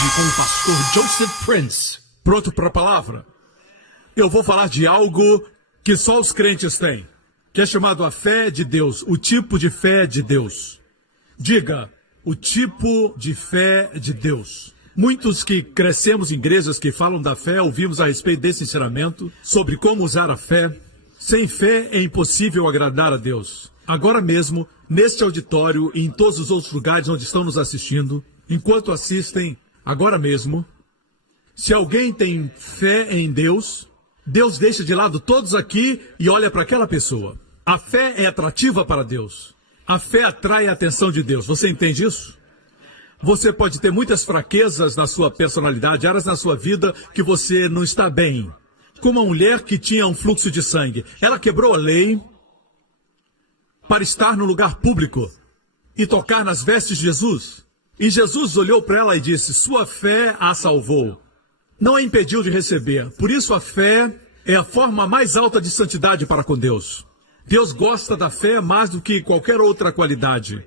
Hoje com o pastor Joseph Prince. Pronto para a palavra? Eu vou falar de algo que só os crentes têm, que é chamado a fé de Deus, o tipo de fé de Deus. Diga, o tipo de fé de Deus. Muitos que crescemos em igrejas que falam da fé, ouvimos a respeito desse ensinamento sobre como usar a fé. Sem fé é impossível agradar a Deus. Agora mesmo, neste auditório e em todos os outros lugares onde estão nos assistindo, enquanto assistem, agora mesmo, se alguém tem fé em Deus, Deus deixa de lado todos aqui e olha para aquela pessoa. A fé é atrativa para Deus. A fé atrai a atenção de Deus. Você entende isso? Você pode ter muitas fraquezas na sua personalidade, áreas na sua vida que você não está bem. Como uma mulher que tinha um fluxo de sangue. Ela quebrou a lei para estar no lugar público e tocar nas vestes de Jesus. E Jesus olhou para ela e disse, sua fé a salvou. Não a impediu de receber. Por isso a fé é a forma mais alta de santidade para com Deus. Deus gosta da fé mais do que qualquer outra qualidade.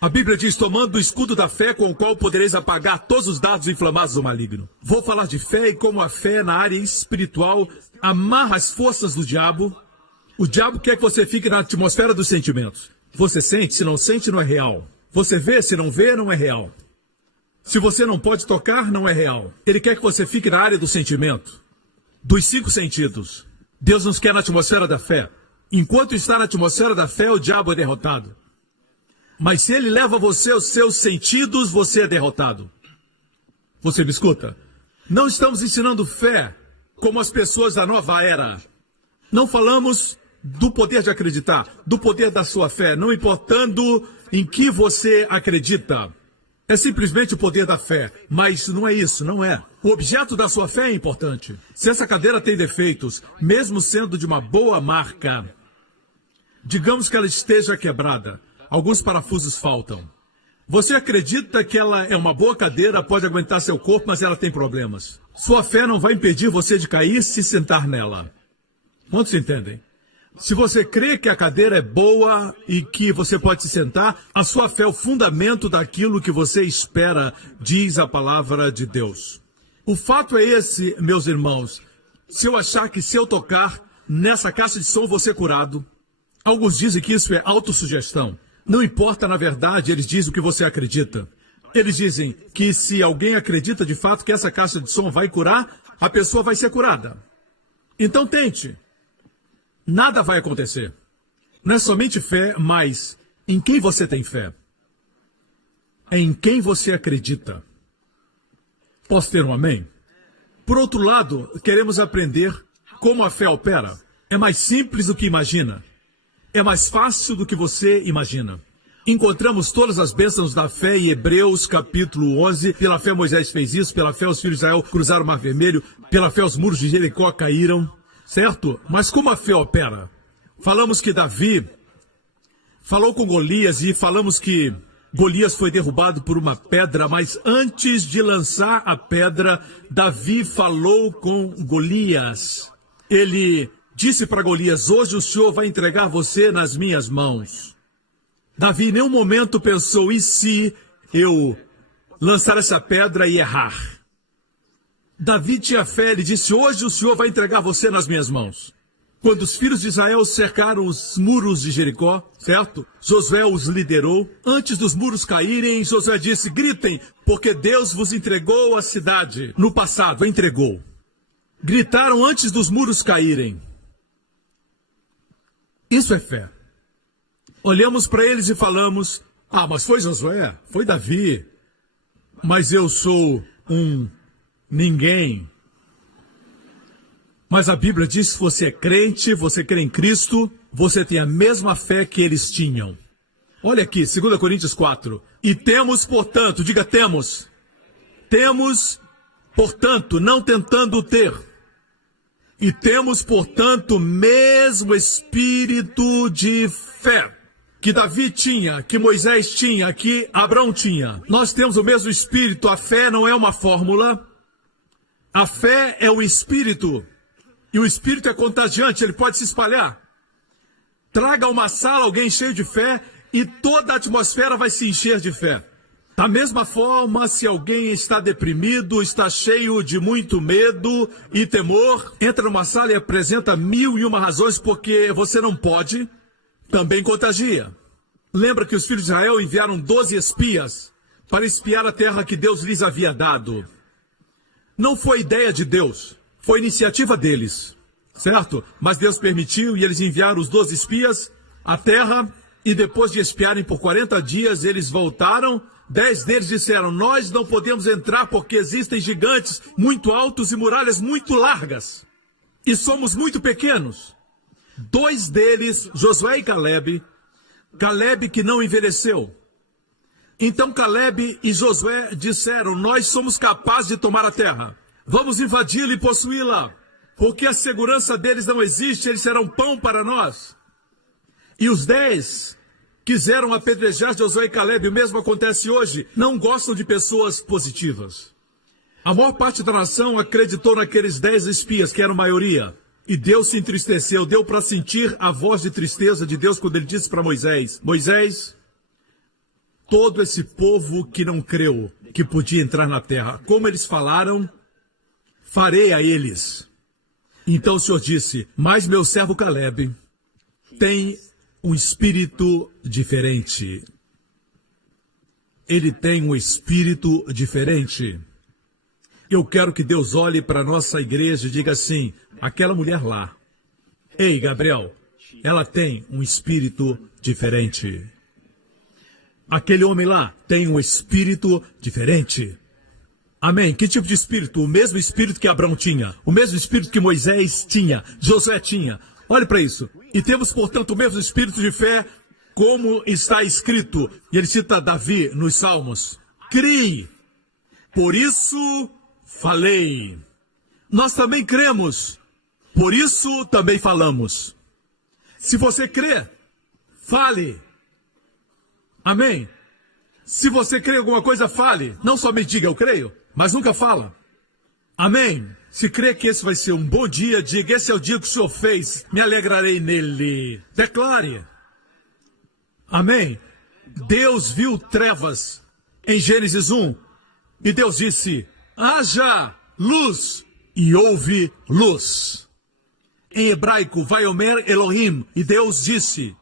A Bíblia diz, tomando o escudo da fé com o qual podereis apagar todos os dardos inflamados do maligno. Vou falar de fé e como a fé na área espiritual amarra as forças do diabo. O diabo quer que você fique na atmosfera dos sentimentos. Você sente, se não sente, não é real. Você vê, se não vê, não é real. Se você não pode tocar, não é real. Ele quer que você fique na área do sentimento, dos 5 sentidos. Deus nos quer na atmosfera da fé. Enquanto está na atmosfera da fé, o diabo é derrotado. Mas se ele leva você aos seus sentidos, você é derrotado. Você me escuta? Não estamos ensinando fé como as pessoas da nova era. Não falamos do poder de acreditar, do poder da sua fé, não importando em que você acredita. É simplesmente o poder da fé, mas não é isso, não é. O objeto da sua fé é importante. Se essa cadeira tem defeitos, mesmo sendo de uma boa marca, digamos que ela esteja quebrada, alguns parafusos faltam. Você acredita que ela é uma boa cadeira, pode aguentar seu corpo, mas ela tem problemas. Sua fé não vai impedir você de cair se sentar nela. Quantos entendem? Se você crê que a cadeira é boa e que você pode se sentar, a sua fé é o fundamento daquilo que você espera, diz a palavra de Deus. O fato é esse, meus irmãos, se eu achar que se eu tocar nessa caixa de som vou ser curado, alguns dizem que isso é autossugestão. Não importa, na verdade, eles dizem o que você acredita. Eles dizem que se alguém acredita de fato que essa caixa de som vai curar, a pessoa vai ser curada. Então tente. Nada vai acontecer. Não é somente fé, mas em quem você tem fé? É em quem você acredita. Posso ter um amém? Por outro lado, queremos aprender como a fé opera. É mais simples do que imagina. É mais fácil do que você imagina. Encontramos todas as bênçãos da fé em Hebreus capítulo 11. Pela fé Moisés fez isso, pela fé os filhos de Israel cruzaram o Mar Vermelho, pela fé os muros de Jericó caíram. Certo? Mas como a fé opera? Falamos que Davi falou com Golias e falamos que Golias foi derrubado por uma pedra, mas antes de lançar a pedra, Davi falou com Golias. Ele disse para Golias, hoje o Senhor vai entregar você nas minhas mãos. Davi em nenhum momento pensou, e se eu lançar essa pedra e errar? Davi tinha fé, ele disse, hoje o Senhor vai entregar você nas minhas mãos. Quando os filhos de Israel cercaram os muros de Jericó, certo? Josué os liderou. Antes dos muros caírem, Josué disse, gritem, porque Deus vos entregou a cidade. No passado, entregou. Gritaram antes dos muros caírem. Isso é fé. Olhamos para eles e falamos, mas foi Josué, foi Davi, mas eu sou um ninguém. Mas a Bíblia diz que você é crente, você crê em Cristo, você tem a mesma fé que eles tinham. Olha aqui, 2 Coríntios 4. E temos, portanto, diga temos. Temos, portanto, não tentando ter. E temos, portanto, o mesmo espírito de fé que Davi tinha, que Moisés tinha, que Abraão tinha. Nós temos o mesmo espírito, a fé não é uma fórmula. A fé é o espírito. E o espírito é contagiante, ele pode se espalhar. Traga a uma sala alguém cheio de fé e toda a atmosfera vai se encher de fé. Da mesma forma, se alguém está deprimido, está cheio de muito medo e temor, entra numa sala e apresenta 1001 razões porque você não pode, também contagia. Lembra que os filhos de Israel enviaram 12 espias para espiar a terra que Deus lhes havia dado. Não foi ideia de Deus, foi iniciativa deles, certo? Mas Deus permitiu e eles enviaram os 12 espias à terra e depois de espiarem por 40 dias, eles voltaram. 10 deles disseram, nós não podemos entrar porque existem gigantes muito altos e muralhas muito largas. E somos muito pequenos. 2 deles, Josué e Caleb que não envelheceu. Então Caleb e Josué disseram, nós somos capazes de tomar a terra. Vamos invadi-la e possuí-la. Porque a segurança deles não existe, eles serão pão para nós. E os 10 quiseram apedrejar Josué e Caleb, o mesmo acontece hoje, não gostam de pessoas positivas. A maior parte da nação acreditou naqueles 10 espias, que eram maioria. E Deus se entristeceu, deu para sentir a voz de tristeza de Deus quando ele disse para Moisés, Moisés, todo esse povo que não creu que podia entrar na terra, como eles falaram, farei a eles. Então o Senhor disse, mas meu servo Caleb tem um espírito diferente. Ele tem um espírito diferente. Eu quero que Deus olhe para a nossa igreja e diga assim, aquela mulher lá, ei Gabriel, ela tem um espírito diferente. Aquele homem lá tem um espírito diferente. Amém? Que tipo de espírito? O mesmo espírito que Abraão tinha, o mesmo espírito que Moisés tinha, Josué tinha. Olhe para isso. E temos, portanto, o mesmo espírito de fé, como está escrito. E ele cita Davi nos Salmos. Crie. Por isso falei. Nós também cremos. Por isso também falamos. Se você crê, fale. Amém? Se você crê em alguma coisa, fale. Não somente diga eu creio, mas nunca fala. Amém? Se crê que esse vai ser um bom dia, diga, esse é o dia que o Senhor fez, me alegrarei nele. Declare. Amém? Deus viu trevas em Gênesis 1, e Deus disse, haja luz, e houve luz. Em hebraico, Vaiomer Elohim, e Deus disse,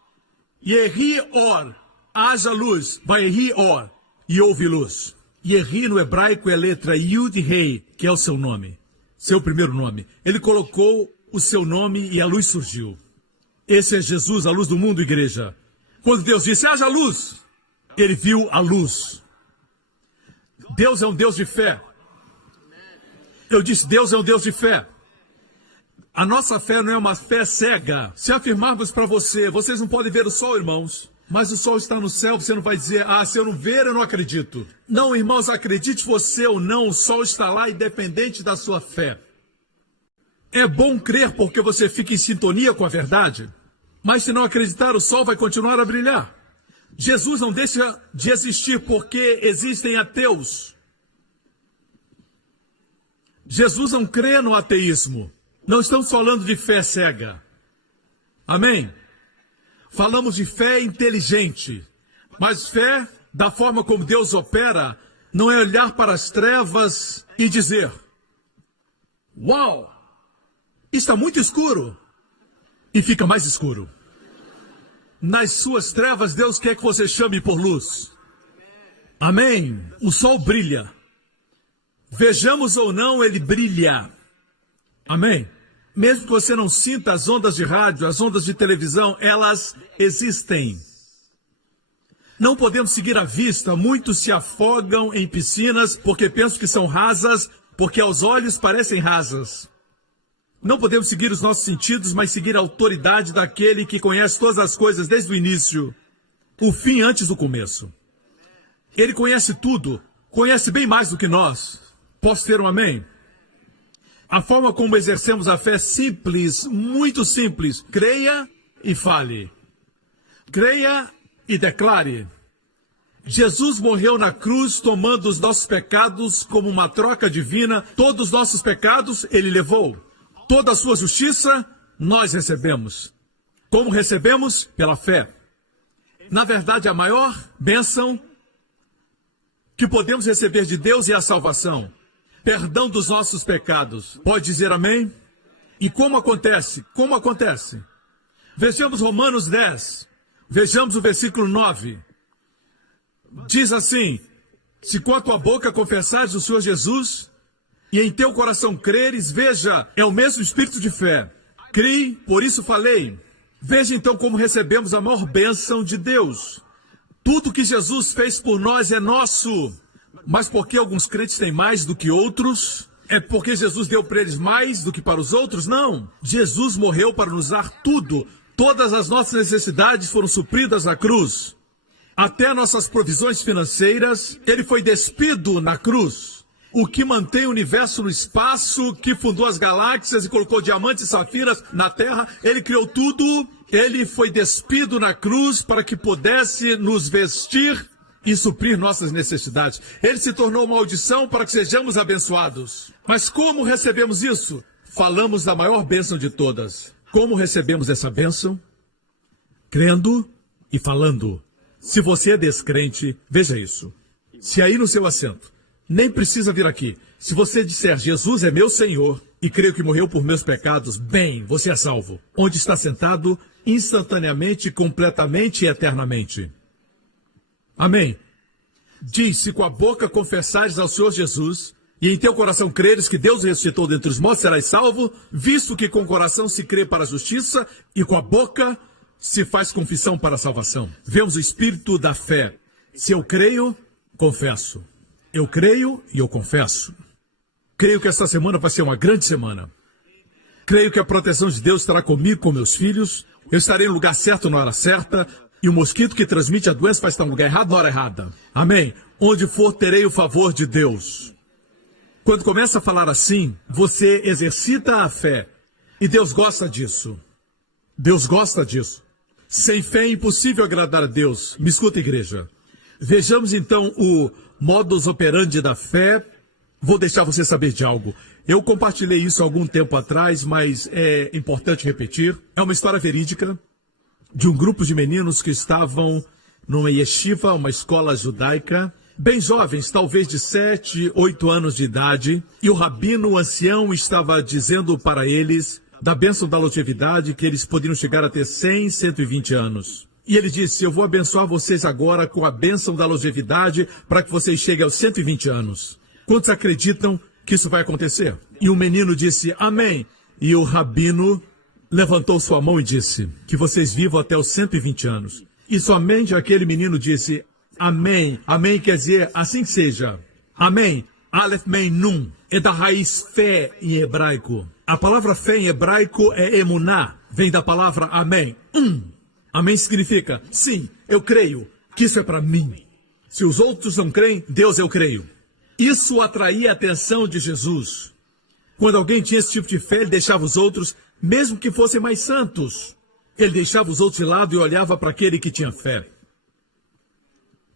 Yehi Or, haja luz, Vayehi Or, e houve luz. Yehi no hebraico é a letra Yud Rei, que é o seu nome. Seu primeiro nome. Ele colocou o seu nome e a luz surgiu. Esse é Jesus, a luz do mundo, igreja. Quando Deus disse, haja luz, ele viu a luz. Deus é um Deus de fé. Eu disse, Deus é um Deus de fé. A nossa fé não é uma fé cega. Se afirmarmos para você, vocês não podem ver o sol, irmãos, mas o sol está no céu, você não vai dizer, se eu não ver, eu não acredito. Não, irmãos, acredite você ou não, o sol está lá independente da sua fé. É bom crer porque você fica em sintonia com a verdade, mas se não acreditar, o sol vai continuar a brilhar. Jesus não deixa de existir porque existem ateus. Jesus não crê no ateísmo. Não estamos falando de fé cega. Amém? Falamos de fé inteligente, mas fé, da forma como Deus opera, não é olhar para as trevas e dizer, uau, está muito escuro, e fica mais escuro. Nas suas trevas, Deus quer que você chame por luz. Amém? O sol brilha. Vejamos ou não, ele brilha. Amém? Mesmo que você não sinta as ondas de rádio, as ondas de televisão, elas existem. Não podemos seguir à vista. Muitos se afogam em piscinas porque pensam que são rasas, porque aos olhos parecem rasas. Não podemos seguir os nossos sentidos, mas seguir a autoridade daquele que conhece todas as coisas desde o início, o fim antes do começo. Ele conhece tudo, conhece bem mais do que nós. Posso ter um amém? A forma como exercemos a fé é simples, muito simples. Creia e fale. Creia e declare. Jesus morreu na cruz tomando os nossos pecados como uma troca divina. Todos os nossos pecados ele levou. Toda a sua justiça nós recebemos. Como recebemos? Pela fé. Na verdade, a maior bênção que podemos receber de Deus é a salvação, perdão dos nossos pecados. Pode dizer amém? E como acontece? Como acontece? Vejamos Romanos 10, vejamos o versículo 9. Diz assim: se com a tua boca confessares o Senhor Jesus, e em teu coração creres, veja, é o mesmo espírito de fé. Criei, por isso falei. Veja então como recebemos a maior bênção de Deus. Tudo que Jesus fez por nós é nosso. Mas por que alguns crentes têm mais do que outros? É porque Jesus deu para eles mais do que para os outros? Não. Jesus morreu para nos dar tudo. Todas as nossas necessidades foram supridas na cruz. Até nossas provisões financeiras, ele foi despido na cruz. O que mantém o universo no espaço, que fundou as galáxias e colocou diamantes e safiras na terra, ele criou tudo. Ele foi despido na cruz para que pudesse nos vestir e suprir nossas necessidades. Ele se tornou maldição para que sejamos abençoados. Mas como recebemos isso? Falamos da maior bênção de todas. Como recebemos essa bênção? Crendo e falando. Se você é descrente, veja isso. Se aí no seu assento, nem precisa vir aqui. Se você disser, Jesus é meu Senhor e creio que morreu por meus pecados, bem, você é salvo. Onde está sentado, instantaneamente, completamente e eternamente. Amém. Diz, se com a boca confessares ao Senhor Jesus, e em teu coração creres que Deus ressuscitou dentre os mortos, serás salvo, visto que com o coração se crê para a justiça, e com a boca se faz confissão para a salvação. Vemos o espírito da fé. Se eu creio, confesso. Eu creio e eu confesso. Creio que esta semana vai ser uma grande semana. Creio que a proteção de Deus estará comigo, com meus filhos. Eu estarei no lugar certo na hora certa. E o mosquito que transmite a doença vai estar no lugar errado na hora errada. Amém. Onde for, terei o favor de Deus. Quando começa a falar assim, você exercita a fé. E Deus gosta disso. Deus gosta disso. Sem fé é impossível agradar a Deus. Me escuta, igreja. Vejamos então o modus operandi da fé. Vou deixar você saber de algo. Eu compartilhei isso há algum tempo atrás, mas é importante repetir. É uma história verídica de um grupo de meninos que estavam numa yeshiva, uma escola judaica, bem jovens, talvez de 7, 8 anos de idade, e o rabino, o ancião, estava dizendo para eles da bênção da longevidade, que eles poderiam chegar a ter 100, 120 anos. E ele disse, eu vou abençoar vocês agora com a bênção da longevidade para que vocês cheguem aos 120 anos. Quantos acreditam que isso vai acontecer? E o menino disse, amém. E o rabino levantou sua mão e disse, que vocês vivam até os 120 anos. E somente aquele menino disse, amém. Amém quer dizer, assim seja. Amém. Aleph Mem Nun. É da raiz fé em hebraico. A palavra fé em hebraico é emuná. Vem da palavra amém. Amém significa, sim, eu creio que isso é para mim. Se os outros não creem, Deus eu creio. Isso atraía a atenção de Jesus. Quando alguém tinha esse tipo de fé, ele deixava os outros, mesmo que fossem mais santos. Ele deixava os outros de lado e olhava para aquele que tinha fé.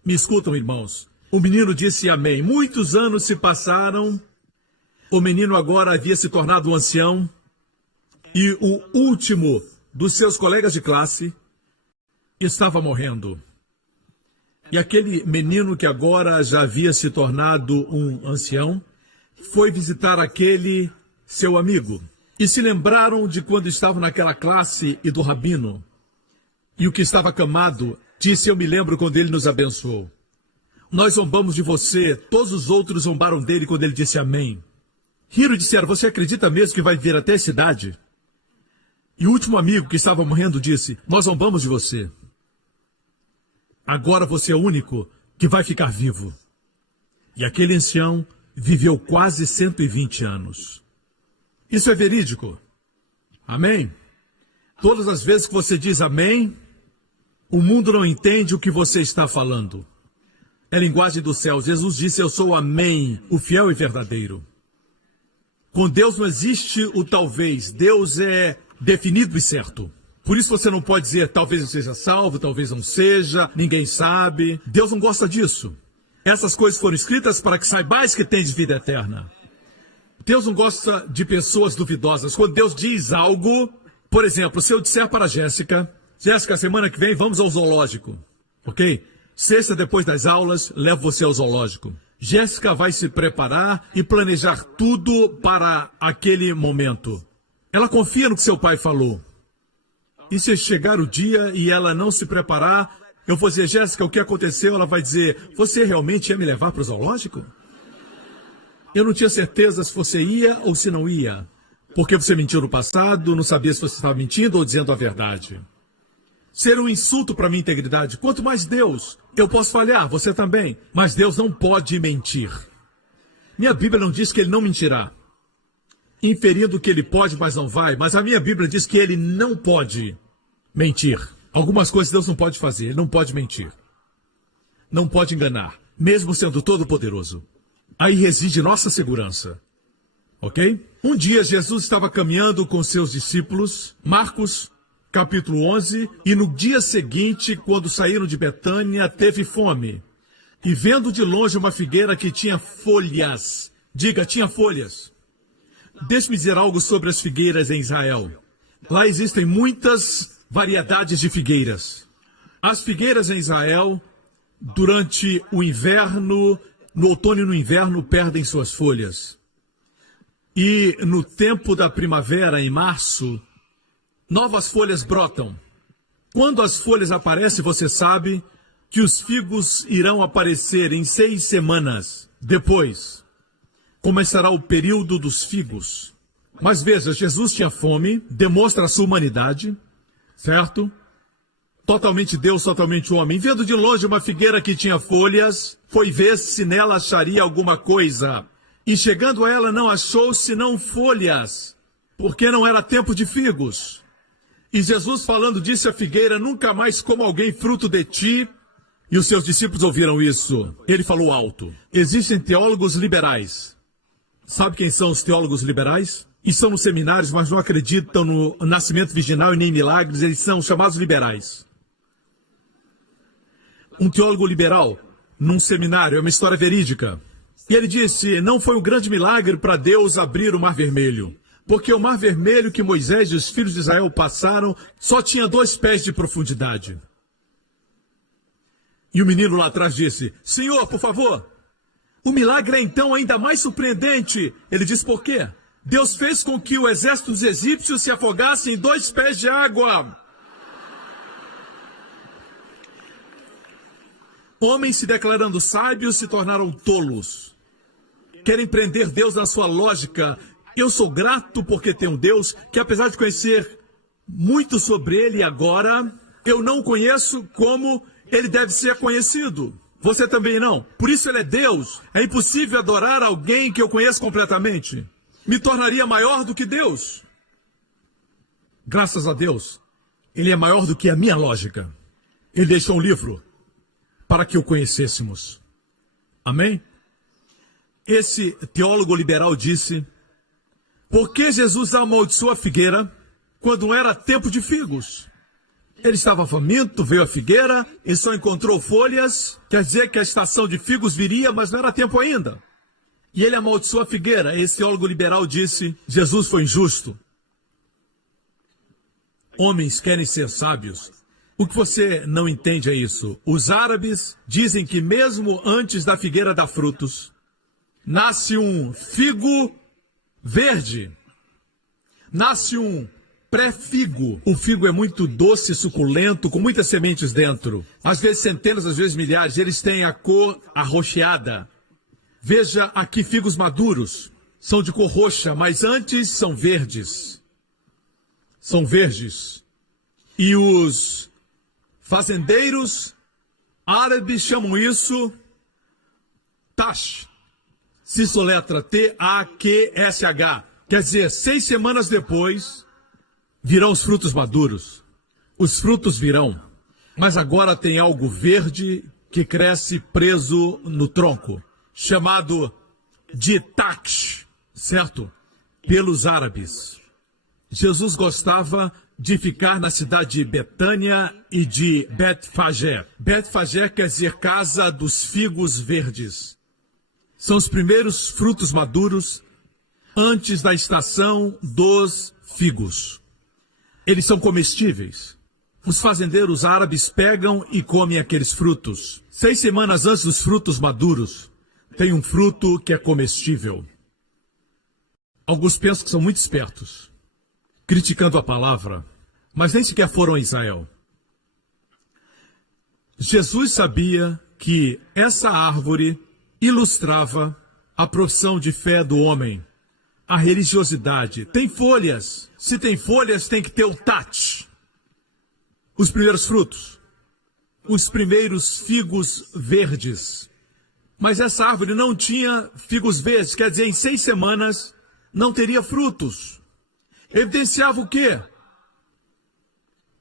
Me escutam, irmãos. O menino disse amém. Muitos anos se passaram. O menino agora havia se tornado um ancião. E o último dos seus colegas de classe estava morrendo. E aquele menino que agora já havia se tornado um ancião, foi visitar aquele seu amigo. E se lembraram de quando estavam naquela classe e do rabino. E o que estava acamado disse, eu me lembro quando ele nos abençoou. Nós zombamos de você, todos os outros zombaram dele quando ele disse amém. Riram e disseram, você acredita mesmo que vai vir até a cidade? E o último amigo que estava morrendo disse, nós zombamos de você. Agora você é o único que vai ficar vivo. E aquele ancião viveu quase 120 anos. Isso é verídico. Amém? Todas as vezes que você diz amém, o mundo não entende o que você está falando. É linguagem do céu. Jesus disse, eu sou o amém, o fiel e verdadeiro. Com Deus não existe o talvez. Deus é definido e certo. Por isso você não pode dizer, talvez eu seja salvo, talvez não seja, ninguém sabe. Deus não gosta disso. Essas coisas foram escritas para que saibais que tens vida eterna. Deus não gosta de pessoas duvidosas. Quando Deus diz algo, por exemplo, se eu disser para a Jéssica, Jéssica, semana que vem vamos ao zoológico, ok? Sexta, depois das aulas, levo você ao zoológico. Jéssica vai se preparar e planejar tudo para aquele momento. Ela confia no que seu pai falou. E se chegar o dia e ela não se preparar, eu vou dizer, Jéssica, o que aconteceu? Ela vai dizer, você realmente ia me levar para o zoológico? Eu não tinha certeza se você ia ou se não ia. Porque você mentiu no passado, não sabia se você estava mentindo ou dizendo a verdade. Ser um insulto para minha integridade. Quanto mais Deus, eu posso falhar, você também. Mas Deus não pode mentir. Minha Bíblia não diz que ele não mentirá. Inferindo que ele pode, mas não vai. Mas a minha Bíblia diz que ele não pode mentir. Algumas coisas Deus não pode fazer. Ele não pode mentir. Não pode enganar. Mesmo sendo todo-poderoso. Aí reside nossa segurança. Ok? Um dia Jesus estava caminhando com seus discípulos. Marcos capítulo 11, e no dia seguinte, quando saíram de Betânia, teve fome. E vendo de longe uma figueira que tinha folhas, diga, tinha folhas. Deixe-me dizer algo sobre as figueiras em Israel. Lá existem muitas variedades de figueiras. As figueiras em Israel, durante o inverno, no outono e no inverno, perdem suas folhas. E no tempo da primavera, em março, novas folhas brotam. Quando as folhas aparecem, você sabe que os figos irão aparecer em 6 semanas. Depois, começará o período dos figos. Mas veja, Jesus tinha fome, demonstra a sua humanidade, certo? Totalmente Deus, totalmente homem. Vendo de longe uma figueira que tinha folhas, foi ver se nela acharia alguma coisa. E chegando a ela não achou senão folhas, porque não era tempo de figos. E Jesus falando disse à figueira, nunca mais coma alguém fruto de ti. E os seus discípulos ouviram isso. Ele falou alto. Existem teólogos liberais. Sabe quem são os teólogos liberais? Estão nos seminários, mas não acreditam no nascimento virginal e nem milagres. Eles são chamados liberais. Um teólogo liberal, num seminário, é uma história verídica. E ele disse, não foi um grande milagre para Deus abrir o Mar Vermelho. Porque o Mar Vermelho que Moisés e os filhos de Israel passaram só tinha 2 pés de profundidade. E o menino lá atrás disse, Senhor, por favor, o milagre é então ainda mais surpreendente. Ele disse, por quê? Deus fez com que o exército dos egípcios se afogasse em 2 pés de água. Homens se declarando sábios se tornaram tolos. Querem prender Deus na sua lógica. Eu sou grato porque tenho um Deus que, apesar de conhecer muito sobre ele agora, eu não o conheço como ele deve ser conhecido. Você também não. Por isso ele é Deus. É impossível adorar alguém que eu conheço completamente. Me tornaria maior do que Deus. Graças a Deus, ele é maior do que a minha lógica. Ele deixou um livro para que o conhecêssemos. Amém? Esse teólogo liberal disse, por que Jesus amaldiçoou a figueira quando não era tempo de figos? Ele estava faminto, veio a figueira e só encontrou folhas. Quer dizer que a estação de figos viria, mas não era tempo ainda. E ele amaldiçoou a figueira. Esse teólogo liberal disse, Jesus foi injusto. Homens querem ser sábios. O que você não entende é isso. Os árabes dizem que mesmo antes da figueira dar frutos, nasce um figo verde. Nasce um pré-figo. O figo é muito doce, suculento, com muitas sementes dentro. Às vezes centenas, às vezes milhares. Eles têm a cor arroxeada. Veja aqui figos maduros. São de cor roxa, mas antes são verdes. São verdes. E os fazendeiros árabes chamam isso tash. Se soletra T-A-Q-S-H. Quer dizer, 6 semanas depois, virão os frutos maduros. Os frutos virão. Mas agora tem algo verde que cresce preso no tronco, chamado de taksh, certo? Pelos árabes. Jesus gostava de ficar na cidade de Betânia e de Betfagé. Betfagé quer dizer casa dos figos verdes. São os primeiros frutos maduros antes da estação dos figos. Eles são comestíveis. Os fazendeiros árabes pegam e comem aqueles frutos. 6 semanas antes dos frutos maduros, tem um fruto que é comestível. Alguns pensam que são muito espertos, criticando a palavra, mas nem sequer foram a Israel. Jesus sabia que essa árvore ilustrava a profissão de fé do homem, a religiosidade. Tem folhas. Se tem folhas, tem que ter o tat. Os primeiros frutos. Os primeiros figos verdes. Mas essa árvore não tinha figos verdes, quer dizer, em 6 semanas não teria frutos. Evidenciava o quê?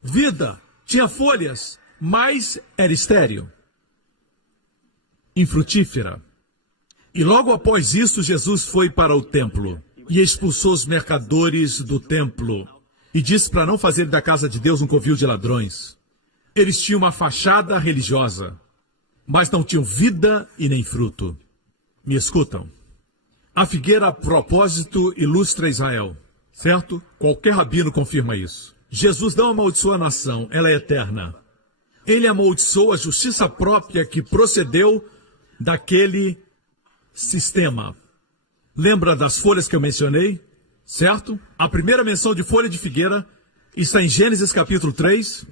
Vida. Tinha folhas, mas era estéril. Infrutífera. E logo após isso, Jesus foi para o templo e expulsou os mercadores do templo e disse para não fazer da casa de Deus um covil de ladrões. Eles tinham uma fachada religiosa, mas não tinham vida e nem fruto. Me escutam? A figueira, a propósito, ilustra Israel, certo? Qualquer rabino confirma isso. Jesus não amaldiçoou a nação, ela é eterna. Ele amaldiçoou a justiça própria que procedeu daquele sistema. Lembra das folhas que eu mencionei? Certo? A primeira menção de folha de figueira está em Gênesis capítulo 3.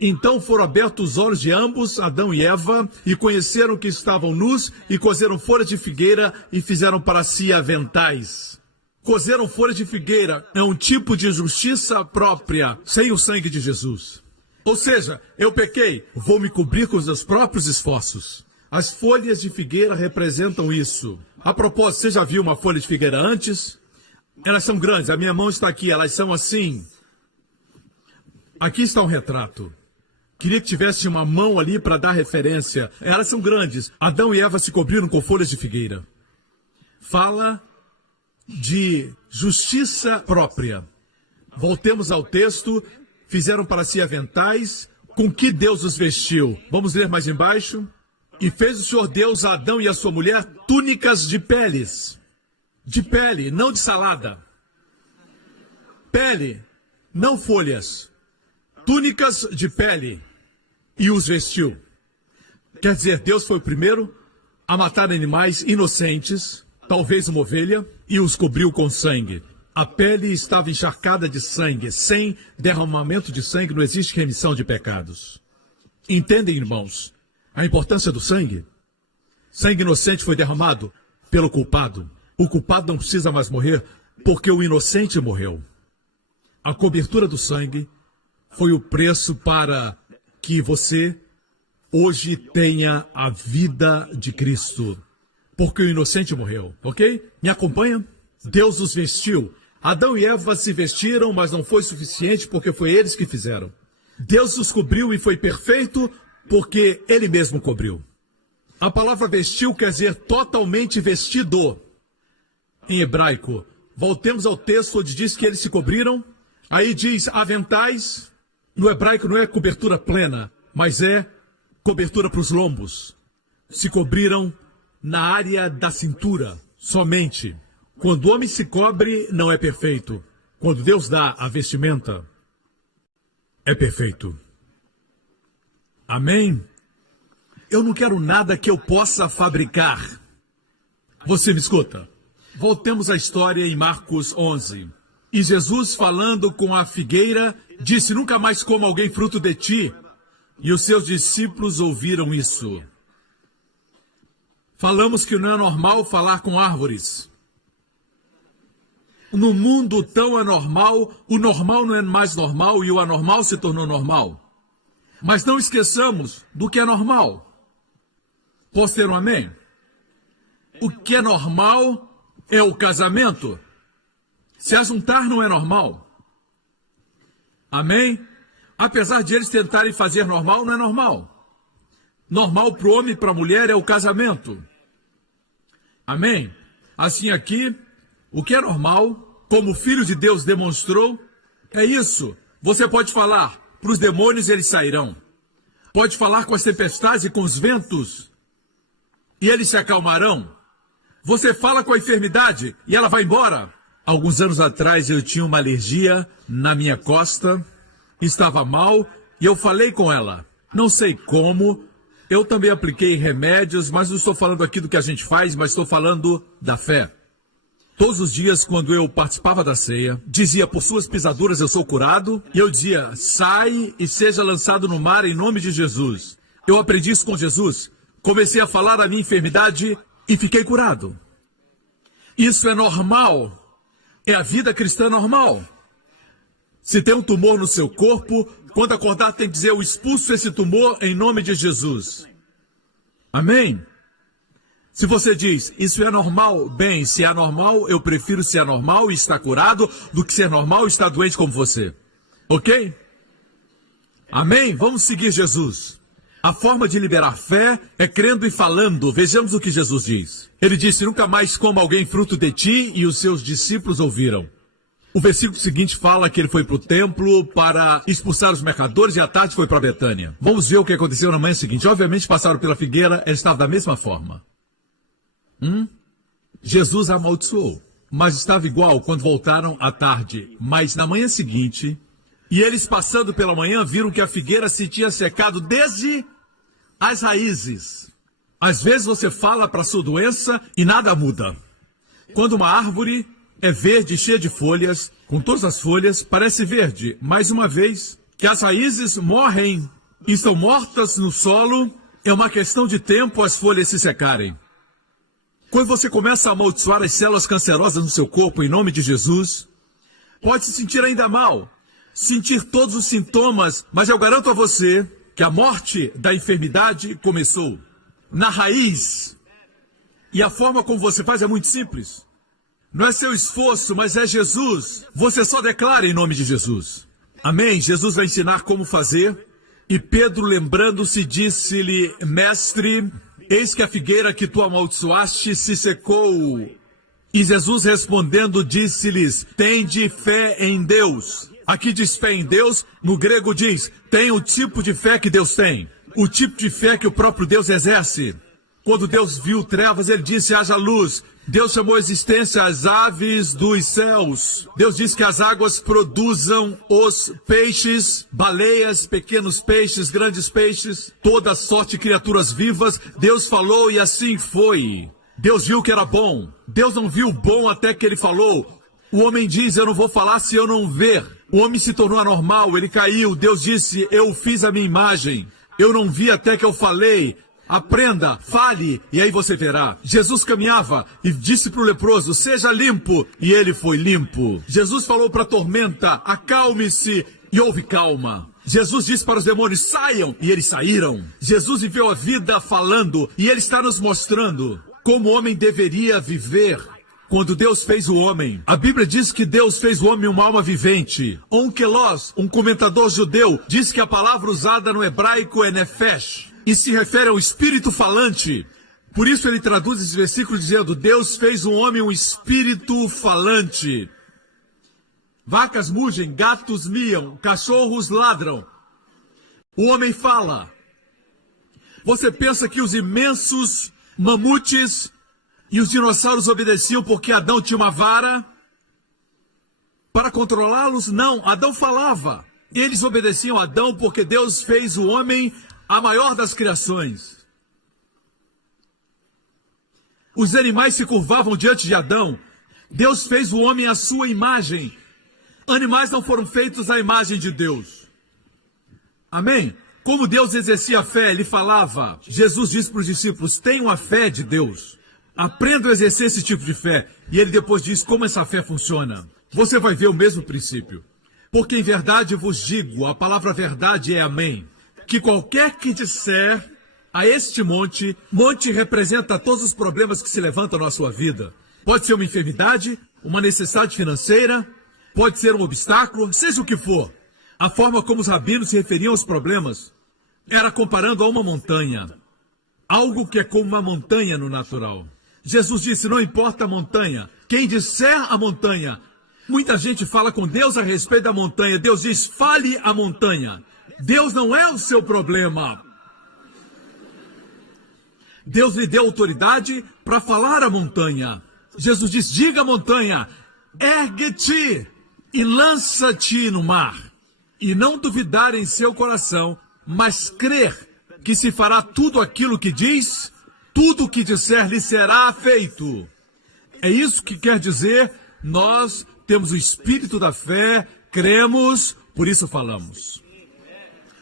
Então foram abertos os olhos de ambos, Adão e Eva, e conheceram que estavam nus, e cozeram folhas de figueira e fizeram para si aventais. Cozeram folhas de figueira é um tipo de justiça própria, sem o sangue de Jesus. Ou seja, eu pequei, vou me cobrir com os meus próprios esforços. As folhas de figueira representam isso. A propósito, você já viu uma folha de figueira antes? Elas são grandes, a minha mão está aqui, elas são assim. Aqui está um retrato. Queria que tivesse uma mão ali para dar referência. Elas são grandes. Adão e Eva se cobriram com folhas de figueira. Fala de justiça própria. Voltemos ao texto. Fizeram para si aventais. Com que Deus os vestiu? Vamos ler mais embaixo. E fez o Senhor Deus a Adão e a sua mulher túnicas de peles. De pele, não de salada. Pele, não folhas. Túnicas de pele. E os vestiu. Quer dizer, Deus foi o primeiro a matar animais inocentes, talvez uma ovelha, e os cobriu com sangue. A pele estava encharcada de sangue. Sem derramamento de sangue não existe remissão de pecados. Entendem, irmãos, a importância do sangue? Sangue inocente foi derramado pelo culpado. O culpado não precisa mais morrer porque o inocente morreu. A cobertura do sangue foi o preço para que você hoje tenha a vida de Cristo. Porque o inocente morreu, ok? Me acompanha? Deus os vestiu. Adão e Eva se vestiram, mas não foi suficiente porque foi eles que fizeram. Deus os cobriu e foi perfeito porque Ele mesmo cobriu. A palavra vestiu quer dizer totalmente vestido. Em hebraico, voltemos ao texto onde diz que eles se cobriram. Aí diz aventais. No hebraico não é cobertura plena, mas é cobertura para os lombos. Se cobriram na área da cintura, somente. Quando o homem se cobre, não é perfeito. Quando Deus dá a vestimenta, é perfeito. Amém? Eu não quero nada que eu possa fabricar. Você me escuta? Voltemos à história em Marcos 11. E Jesus, falando com a figueira, disse, nunca mais coma alguém fruto de ti. E os seus discípulos ouviram isso. Falamos que não é normal falar com árvores. No mundo tão anormal, o normal não é mais normal e o anormal se tornou normal. Mas não esqueçamos do que é normal. Posso ter um amém? O que é normal é o casamento. Se ajuntar não é normal. Amém? Apesar de eles tentarem fazer normal, não é normal. Normal para o homem e para a mulher é o casamento. Amém? Assim aqui, o que é normal, como o Filho de Deus demonstrou, é isso. Você pode falar, para os demônios eles sairão. Pode falar com as tempestades e com os ventos, e eles se acalmarão. Você fala com a enfermidade e ela vai embora. Alguns anos atrás eu tinha uma alergia na minha costa estava mal e eu falei com ela. Não sei como, eu também apliquei remédios, mas não estou falando aqui do que a gente faz, mas estou falando da fé. Todos os dias, quando eu participava da ceia, dizia, por suas pisaduras eu sou curado, e eu dizia, sai e seja lançado no mar em nome de Jesus. Eu aprendi isso com Jesus, comecei a falar da minha enfermidade e fiquei curado. Isso é normal, é a vida cristã normal. Se tem um tumor no seu corpo, quando acordar tem que dizer, eu expulso esse tumor em nome de Jesus. Amém? Se você diz, isso é normal, bem, se é anormal, eu prefiro ser anormal e estar curado do que ser normal e estar doente como você. Ok? Amém? Vamos seguir Jesus. A forma de liberar fé é crendo e falando. Vejamos o que Jesus diz. Ele disse, nunca mais coma alguém fruto de ti, e os seus discípulos ouviram. O versículo seguinte fala que ele foi para o templo para expulsar os mercadores e à tarde foi para Betânia. Vamos ver o que aconteceu na manhã seguinte. Obviamente passaram pela figueira, ele estava da mesma forma. Jesus amaldiçoou, mas estava igual quando voltaram à tarde. Mas na manhã seguinte, e eles passando pela manhã, viram que a figueira se tinha secado desde as raízes. Às vezes você fala para a sua doença e nada muda. Quando uma árvore é verde, cheia de folhas, com todas as folhas, parece verde. Mais uma vez, que as raízes morrem e estão mortas no solo, é uma questão de tempo as folhas se secarem. Quando você começa a amaldiçoar as células cancerosas no seu corpo em nome de Jesus, pode se sentir ainda mal, sentir todos os sintomas, mas eu garanto a você que a morte da enfermidade começou na raiz. E a forma como você faz é muito simples. Não é seu esforço, mas é Jesus. Você só declara em nome de Jesus. Amém? Jesus vai ensinar como fazer. E Pedro, lembrando-se, disse-lhe, mestre, eis que a figueira que tu amaldiçoaste se secou. E Jesus respondendo disse-lhes, tende fé em Deus. Aqui diz fé em Deus, no grego diz, tem o tipo de fé que Deus tem. O tipo de fé que o próprio Deus exerce. Quando Deus viu trevas, ele disse, haja luz. Deus chamou à existência as aves dos céus. Deus diz que as águas produzam os peixes, baleias, pequenos peixes, grandes peixes, toda sorte de criaturas vivas. Deus falou e assim foi. Deus viu que era bom. Deus não viu bom até que ele falou. O homem diz, eu não vou falar se eu não ver. O homem se tornou anormal, ele caiu. Deus disse, eu fiz a minha imagem. Eu não vi até que eu falei. Aprenda, fale, e aí você verá. Jesus caminhava e disse para o leproso, seja limpo, e ele foi limpo. Jesus falou para a tormenta, acalme-se, e houve calma. Jesus disse para os demônios, saiam, e eles saíram. Jesus viveu a vida falando, e ele está nos mostrando como o homem deveria viver. Quando Deus fez o homem, a Bíblia diz que Deus fez o homem uma alma vivente. Onkelos, um comentador judeu, diz que a palavra usada no hebraico é nefesh. E se refere ao espírito falante. Por isso ele traduz esse versículo dizendo, Deus fez o homem um espírito falante. Vacas mugem, gatos miam, cachorros ladram. O homem fala. Você pensa que os imensos mamutes e os dinossauros obedeciam porque Adão tinha uma vara para controlá-los? Não, Adão falava. Eles obedeciam a Adão porque Deus fez o homem a maior das criações. Os animais se curvavam diante de Adão. Deus fez o homem à sua imagem. Animais não foram feitos à imagem de Deus. Amém? Como Deus exercia a fé, ele falava. Jesus disse para os discípulos, tenham a fé de Deus. Aprendam a exercer esse tipo de fé. E ele depois diz como essa fé funciona. Você vai ver o mesmo princípio. Porque em verdade vos digo, a palavra verdade é amém. Que qualquer que disser a este monte, monte representa todos os problemas que se levantam na sua vida. Pode ser uma enfermidade, uma necessidade financeira, pode ser um obstáculo, seja o que for. A forma como os rabinos se referiam aos problemas era comparando a uma montanha. Algo que é como uma montanha no natural. Jesus disse, não importa a montanha, quem disser a montanha. Muita gente fala com Deus a respeito da montanha. Deus diz, fale a montanha. Deus não é o seu problema. Deus lhe deu autoridade para falar à montanha. Jesus diz, diga à montanha, ergue-te e lança-te no mar. e não duvidar em seu coração, mas crer que se fará tudo aquilo que diz, tudo o que disser lhe será feito. É isso que quer dizer, nós temos o espírito da fé, cremos, por isso falamos.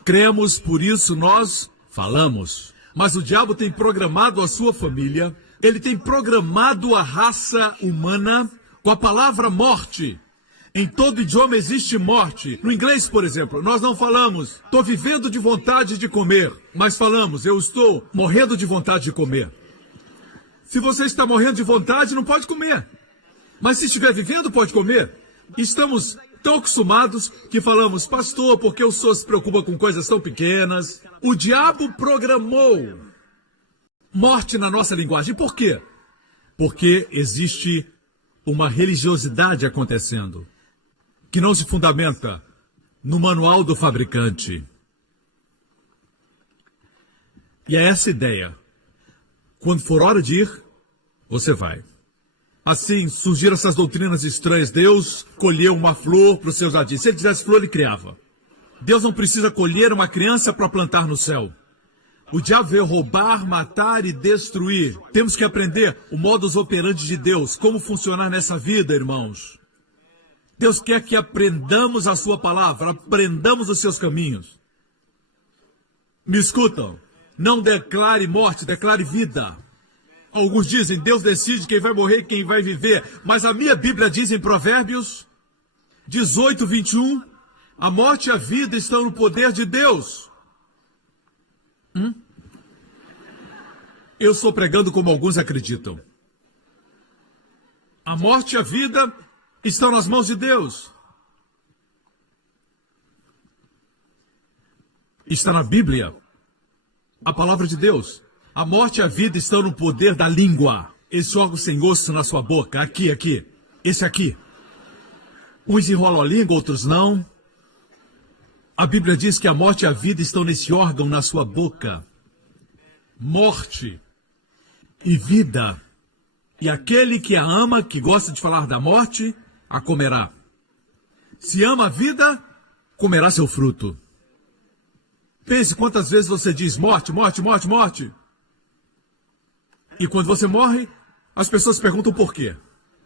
Cremos, por isso nós falamos. Mas o diabo tem programado a sua família, ele tem programado a raça humana com a palavra morte. Em todo idioma existe morte. No inglês, por exemplo, nós não falamos, estou vivendo de vontade de comer, mas falamos, eu estou morrendo de vontade de comer. Se você está morrendo de vontade, não pode comer. Mas se estiver vivendo, pode comer. Estamos tão acostumados que falamos, pastor, porque o senhor se preocupa com coisas tão pequenas? O diabo programou morte na nossa linguagem. Por quê? Porque existe uma religiosidade acontecendo que não se fundamenta no manual do fabricante. E é essa ideia. Quando for hora de ir, você vai. Assim surgiram essas doutrinas estranhas. Deus colheu uma flor para o seu jardim. Se ele tivesse flor, ele criava. Deus não precisa colher uma criança para plantar no céu. O diabo veio roubar, matar e destruir. Temos que aprender o modus operandi de Deus, como funcionar nessa vida, irmãos. Deus quer que aprendamos a sua palavra, aprendamos os seus caminhos. Me escutam, não declare morte, declare vida. Alguns dizem, Deus decide quem vai morrer e quem vai viver. Mas a minha Bíblia diz em Provérbios 18, 21, a morte e a vida estão no poder de Deus. Eu estou pregando como alguns acreditam. A morte e a vida estão nas mãos de Deus. Está na Bíblia, a palavra de Deus. A morte e a vida estão no poder da língua. Esse órgão sem osso na sua boca. Aqui. Esse aqui. Uns enrolam a língua, outros não. A Bíblia diz que a morte e a vida estão nesse órgão na sua boca. Morte e vida. E aquele que a ama, que gosta de falar da morte, a comerá. Se ama a vida, comerá seu fruto. Pense quantas vezes você diz morte, morte, morte, morte. E quando você morre, as pessoas perguntam por quê.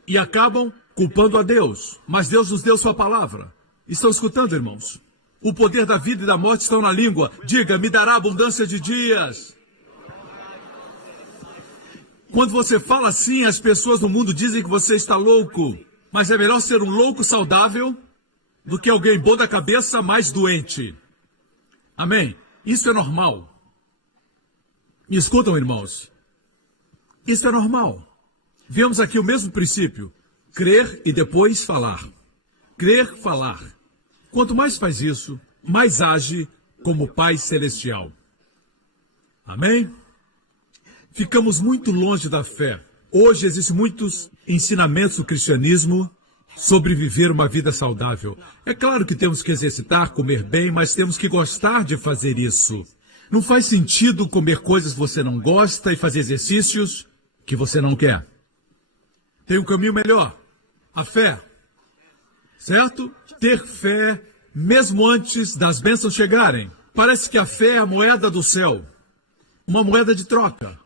E acabam culpando a Deus. Mas Deus nos deu sua palavra. Estão escutando, irmãos? O poder da vida e da morte estão na língua. Diga, me dará abundância de dias. Quando você fala assim, as pessoas no mundo dizem que você está louco. Mas é melhor ser um louco saudável do que alguém bom da cabeça, mais doente. Amém? Isso é normal. Me escutam, irmãos? Isso é normal. Vemos aqui o mesmo princípio. Crer e depois falar. Crer, falar. Quanto mais faz isso, mais age como Pai Celestial. Amém? Ficamos muito longe da fé. Hoje existem muitos ensinamentos do cristianismo sobre viver uma vida saudável. É claro que temos que exercitar, comer bem, mas temos que gostar de fazer isso. Não faz sentido comer coisas que você não gosta e fazer exercícios que você não quer. Tem um caminho melhor. A fé. Certo? Ter fé mesmo antes das bênçãos chegarem. Parece que a fé é a moeda do céu. Uma moeda de troca.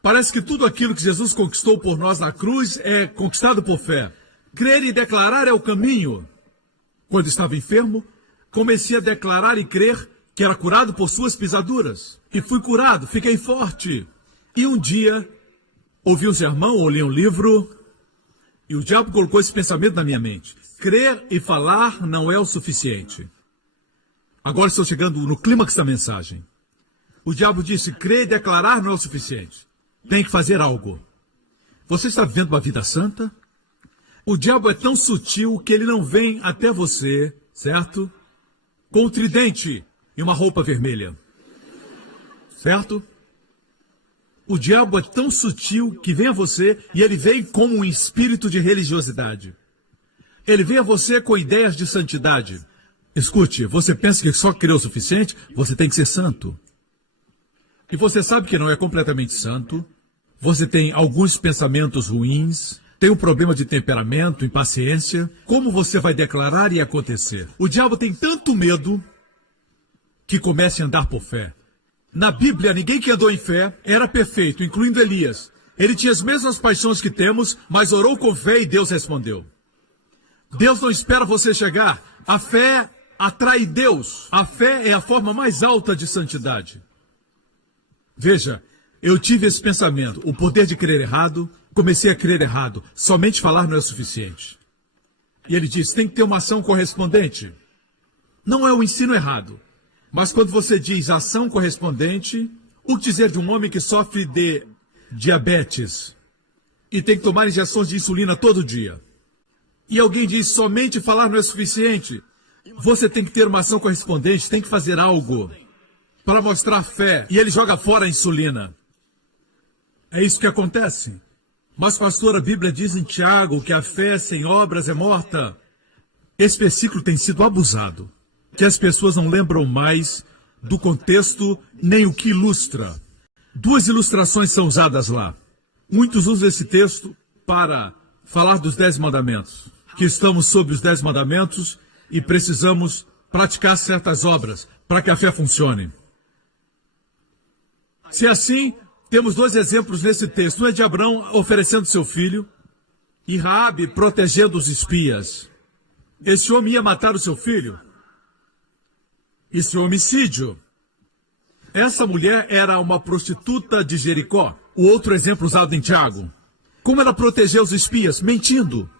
Parece que tudo aquilo que Jesus conquistou por nós na cruz é conquistado por fé. Crer e declarar é o caminho. Quando estava enfermo, comecei a declarar e crer que era curado por suas pisaduras. E fui curado, fiquei forte. E um dia, ouvi um sermão ou li um livro, e o diabo colocou esse pensamento na minha mente. Crer e falar não é o suficiente. Agora estou chegando no clímax da mensagem. O diabo disse, crer e declarar não é o suficiente. Tem que fazer algo. Você está vivendo uma vida santa? O diabo é tão sutil que ele não vem até você, certo? Com um tridente e uma roupa vermelha. Certo? O diabo é tão sutil que vem a você e ele vem como um espírito de religiosidade. Ele vem a você com ideias de santidade. Escute, você pensa que só crê o suficiente? Você tem que ser santo. E você sabe que não é completamente santo. Você tem alguns pensamentos ruins. Tem um problema de temperamento, impaciência. Como você vai declarar e acontecer? O diabo tem tanto medo que comece a andar por fé. Na Bíblia, ninguém que andou em fé era perfeito, incluindo Elias. Ele tinha as mesmas paixões que temos, mas orou com fé e Deus respondeu. Deus não espera você chegar. A fé atrai Deus. A fé é a forma mais alta de santidade. Veja, eu tive esse pensamento, o poder de crer errado, comecei a crer errado, somente falar não é suficiente. E ele diz, tem que ter uma ação correspondente. Não é o ensino errado, mas quando você diz ação correspondente, o que dizer de um homem que sofre de diabetes e tem que tomar injeções de insulina todo dia? E alguém diz, somente falar não é suficiente. Você tem que ter uma ação correspondente, tem que fazer algo para mostrar fé. E ele joga fora a insulina. É isso que acontece. Mas, pastor, a Bíblia diz em Tiago que a fé sem obras é morta. Esse versículo tem sido abusado, que as pessoas não lembram mais do contexto nem o que ilustra. Duas ilustrações são usadas lá. Muitos usam esse texto para falar dos 10 mandamentos, que estamos sob os 10 mandamentos e precisamos praticar certas obras para que a fé funcione. Se é assim, temos dois exemplos nesse texto. Um é de Abrão oferecendo seu filho e Raabe protegendo os espias. Esse homem ia matar o seu filho. Isso é homicídio. Essa mulher era uma prostituta de Jericó. O outro exemplo usado em Tiago. Como ela protegeu os espias? Mentindo.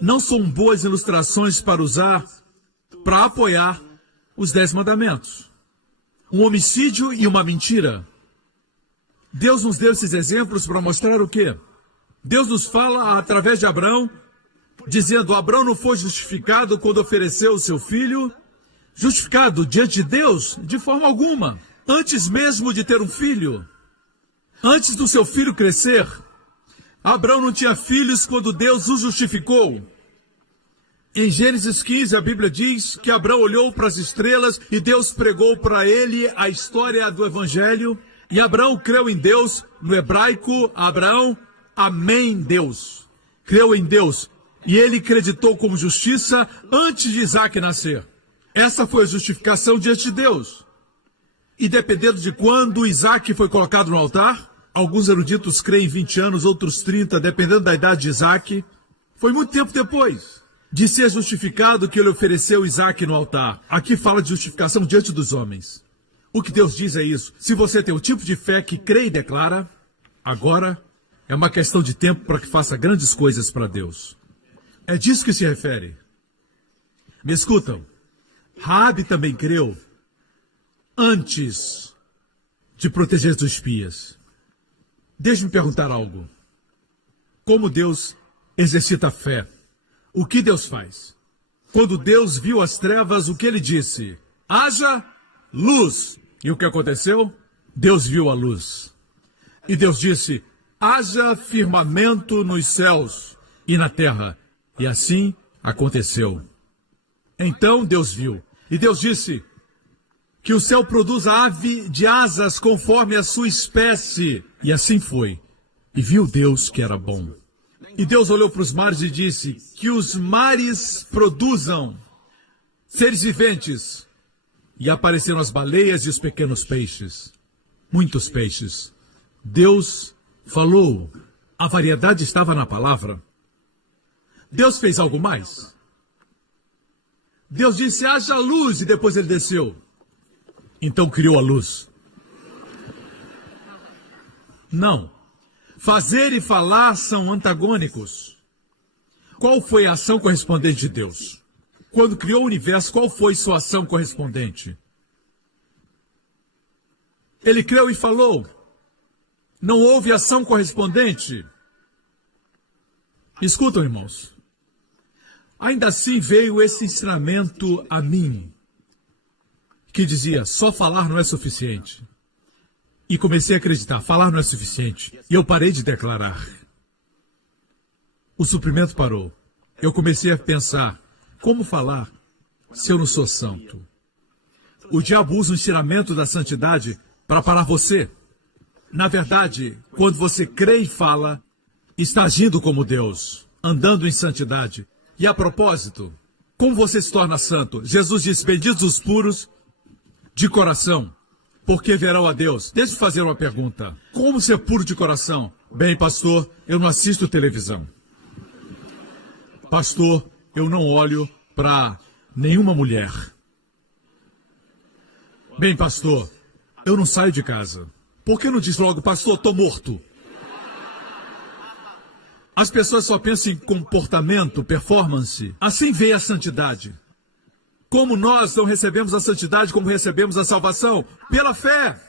Não são boas ilustrações para usar, para apoiar os 10 mandamentos. Um homicídio e uma mentira. Deus nos deu esses exemplos para mostrar o quê? Deus nos fala através de Abrão, dizendo, Abrão não foi justificado quando ofereceu o seu filho. Justificado diante de Deus? De forma alguma. Antes mesmo de ter um filho. Antes do seu filho crescer. Abrão não tinha filhos quando Deus o justificou. Em Gênesis 15, a Bíblia diz que Abrão olhou para as estrelas e Deus pregou para ele a história do Evangelho. E Abrão creu em Deus, no hebraico, Abraão, amém, Deus. Creu em Deus e ele acreditou como justiça antes de Isaac nascer. Essa foi a justificação diante de Deus. E dependendo de quando Isaac foi colocado no altar, alguns eruditos creem em 20 anos, outros 30, dependendo da idade de Isaac. Foi muito tempo depois de ser justificado que ele ofereceu Isaac no altar. Aqui fala de justificação diante dos homens. O que Deus diz é isso. Se você tem o tipo de fé que crê e declara, agora é uma questão de tempo para que faça grandes coisas para Deus. É disso que se refere. Me escutam. Raabe também creu antes de proteger os espias. Deixe-me perguntar algo. Como Deus exercita a fé? O que Deus faz? Quando Deus viu as trevas, o que ele disse? Haja luz. E o que aconteceu? Deus viu a luz. E Deus disse, haja firmamento nos céus e na terra. E assim aconteceu. Então Deus viu. E Deus disse que o céu produza ave de asas conforme a sua espécie. E assim foi. E viu Deus que era bom. E Deus olhou para os mares e disse que os mares produzam seres viventes. E apareceram as baleias e os pequenos peixes. Muitos peixes. Deus falou. A variedade estava na palavra. Deus fez algo mais. Deus disse, haja luz, e depois ele desceu. Então criou a luz. Não. Fazer e falar são antagônicos. Qual foi a ação correspondente de Deus? Quando criou o universo, qual foi sua ação correspondente? Ele creu e falou. Não houve ação correspondente. Escutam, irmãos. Ainda assim veio esse ensinamento a mim, que dizia, só falar não é suficiente. E comecei a acreditar, falar não é suficiente. E eu parei de declarar. O suprimento parou. Eu comecei a pensar, como falar se eu não sou santo? O diabo usa o ensinamento da santidade para parar você. Na verdade, quando você crê e fala, está agindo como Deus, andando em santidade. E a propósito, como você se torna santo? Jesus disse, benditos os puros de coração, porque verão a Deus. Deixa eu fazer uma pergunta. Como ser puro de coração? Bem, pastor, eu não assisto televisão. Pastor, eu não olho para nenhuma mulher. Bem, pastor, eu não saio de casa. Por que não diz logo, pastor, estou morto? As pessoas só pensam em comportamento, performance. Assim veio a santidade. Como nós não recebemos a santidade como recebemos a salvação? Pela fé.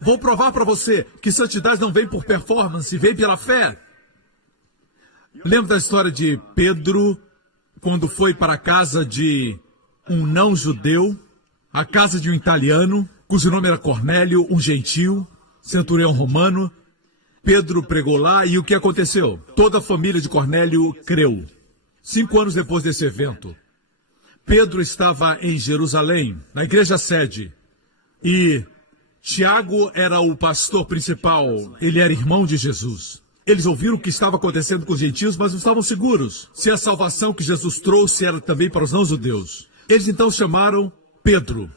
Vou provar para você que santidade não vem por performance, vem pela fé. Lembra da história de Pedro, quando foi para a casa de um não-judeu, a casa de um italiano, cujo nome era Cornélio, um gentio, centurião romano. Pedro pregou lá e o que aconteceu? Toda a família de Cornélio creu. 5 anos depois desse evento, Pedro estava em Jerusalém, na igreja sede, e Tiago era o pastor principal, ele era irmão de Jesus. Eles ouviram o que estava acontecendo com os gentios, mas não estavam seguros se a salvação que Jesus trouxe era também para os não-judeus. Eles então chamaram Pedro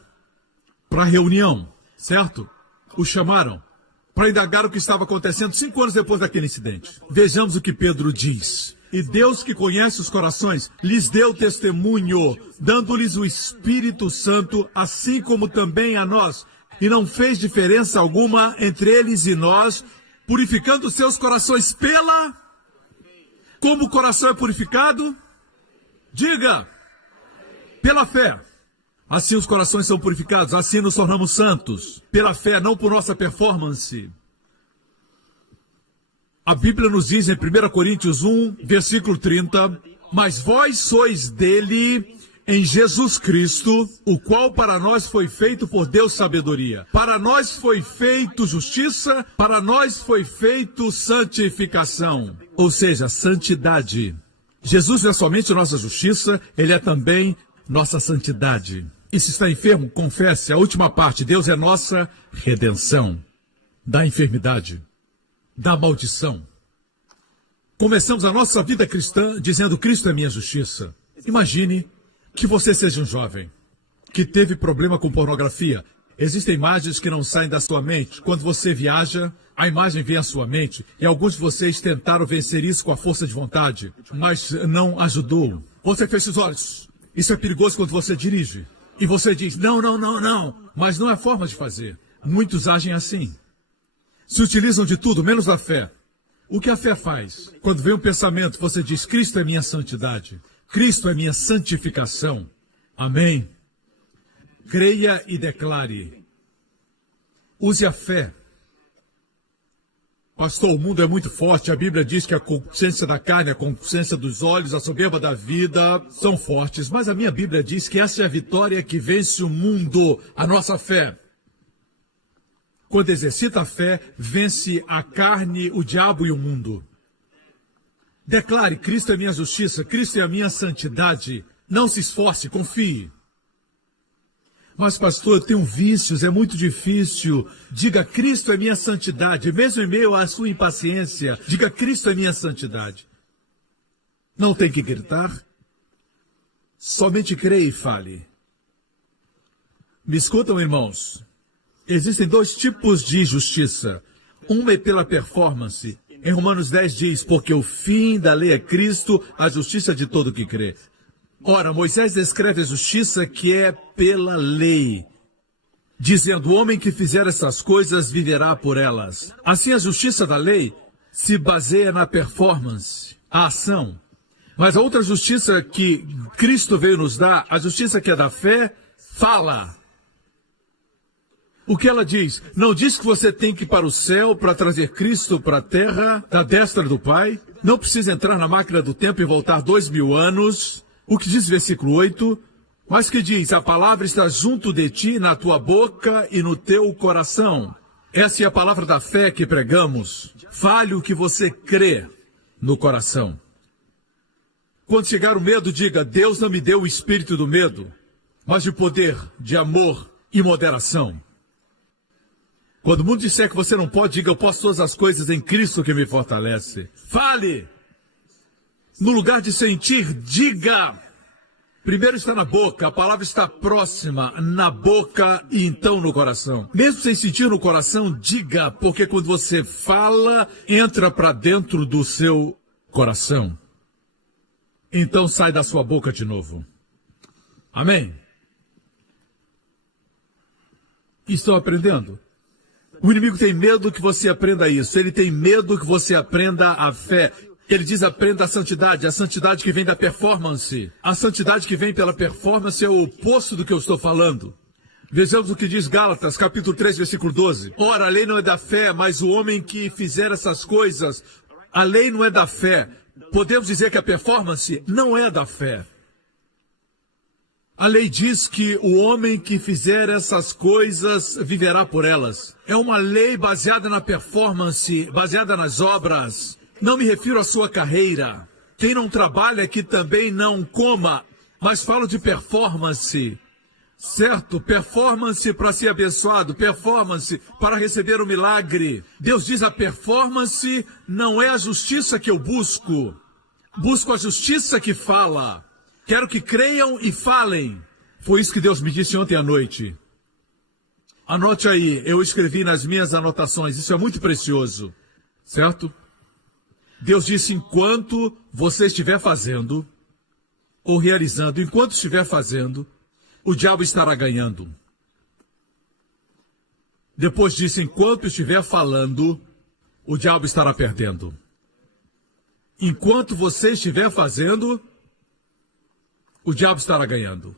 para a reunião, certo? O chamaram para indagar o que estava acontecendo 5 anos depois daquele incidente. Vejamos o que Pedro diz. E Deus, que conhece os corações, lhes deu testemunho, dando-lhes o Espírito Santo, assim como também a nós. E não fez diferença alguma entre eles e nós, purificando seus corações pela... Como o coração é purificado? Diga! Pela fé. Assim os corações são purificados, assim nos tornamos santos. Pela fé, não por nossa performance. A Bíblia nos diz em 1 Coríntios 1, versículo 30, mas vós sois dele em Jesus Cristo, o qual para nós foi feito por Deus sabedoria. Para nós foi feito justiça, para nós foi feito santificação. Ou seja, santidade. Jesus não é somente nossa justiça, ele é também nossa santidade. E se está enfermo, confesse a última parte. Deus é nossa redenção da enfermidade, da maldição. Começamos a nossa vida cristã dizendo Cristo é minha justiça. Imagine que você seja um jovem que teve problema com pornografia. Existem imagens que não saem da sua mente. Quando você viaja, a imagem vem à sua mente. E alguns de vocês tentaram vencer isso com a força de vontade, mas não ajudou. Você fecha os olhos. Isso é perigoso quando você dirige. E você diz, não. Mas não é forma de fazer. Muitos agem assim. Se utilizam de tudo, menos da fé. O que a fé faz? Quando vem um pensamento, você diz, Cristo é minha santidade. Cristo é minha santificação. Amém? Creia e declare. Use a fé. Pastor, o mundo é muito forte. A Bíblia diz que a consciência da carne, a consciência dos olhos, a soberba da vida são fortes. Mas a minha Bíblia diz que essa é a vitória que vence o mundo, a nossa fé. Quando exercita a fé, vence a carne, o diabo e o mundo. Declare, Cristo é minha justiça, Cristo é a minha santidade. Não se esforce, confie. Mas, pastor, eu tenho vícios, é muito difícil. Diga, Cristo é minha santidade. Mesmo em meio à sua impaciência, diga, Cristo é minha santidade. Não tem que gritar. Somente creia e fale. Me escutam, irmãos. Existem 2 tipos de justiça. Uma é pela performance. Em Romanos 10 diz, porque o fim da lei é Cristo, a justiça de todo que crê. Ora, Moisés descreve a justiça que é pela lei, dizendo, o homem que fizer essas coisas viverá por elas. Assim, a justiça da lei se baseia na performance, a ação. Mas a outra justiça que Cristo veio nos dar, a justiça que é da fé, fala. O que ela diz? Não diz que você tem que ir para o céu para trazer Cristo para a terra, da destra do Pai. Não precisa entrar na máquina do tempo e voltar 2000 anos. O que diz o versículo 8? Mas que diz, a palavra está junto de ti, na tua boca e no teu coração. Essa é a palavra da fé que pregamos. Fale o que você crê no coração. Quando chegar o medo, diga, Deus não me deu o espírito do medo, mas de poder, de amor e moderação. Quando o mundo disser que você não pode, diga: eu posso todas as coisas em Cristo que me fortalece. Fale. No lugar de sentir, diga. Primeiro está na boca, a palavra está próxima, na boca e então no coração. Mesmo sem sentir no coração, diga, porque quando você fala, entra para dentro do seu coração. Então sai da sua boca de novo. Amém? Estão aprendendo? O inimigo tem medo que você aprenda isso. Ele tem medo que você aprenda a fé. Ele diz: aprenda a santidade que vem da performance. A santidade que vem pela performance é o oposto do que eu estou falando. Vejamos o que diz Gálatas, capítulo 3, versículo 12. Ora, a lei não é da fé, mas o homem que fizer essas coisas, a lei não é da fé. Podemos dizer que a performance não é da fé. A lei diz que o homem que fizer essas coisas viverá por elas. É uma lei baseada na performance, baseada nas obras. Não me refiro à sua carreira. Quem não trabalha que também não coma, mas falo de performance. Certo? Performance para ser abençoado, performance para receber o milagre. Deus diz: a performance não é a justiça que eu busco. Busco a justiça que fala. Quero que creiam e falem. Foi isso que Deus me disse ontem à noite. Anote aí, eu escrevi nas minhas anotações, isso é muito precioso. Certo? Deus disse: enquanto você estiver fazendo, ou realizando, enquanto estiver fazendo, o diabo estará ganhando. Depois disse: enquanto estiver falando, o diabo estará perdendo. Enquanto você estiver fazendo, o diabo estará ganhando.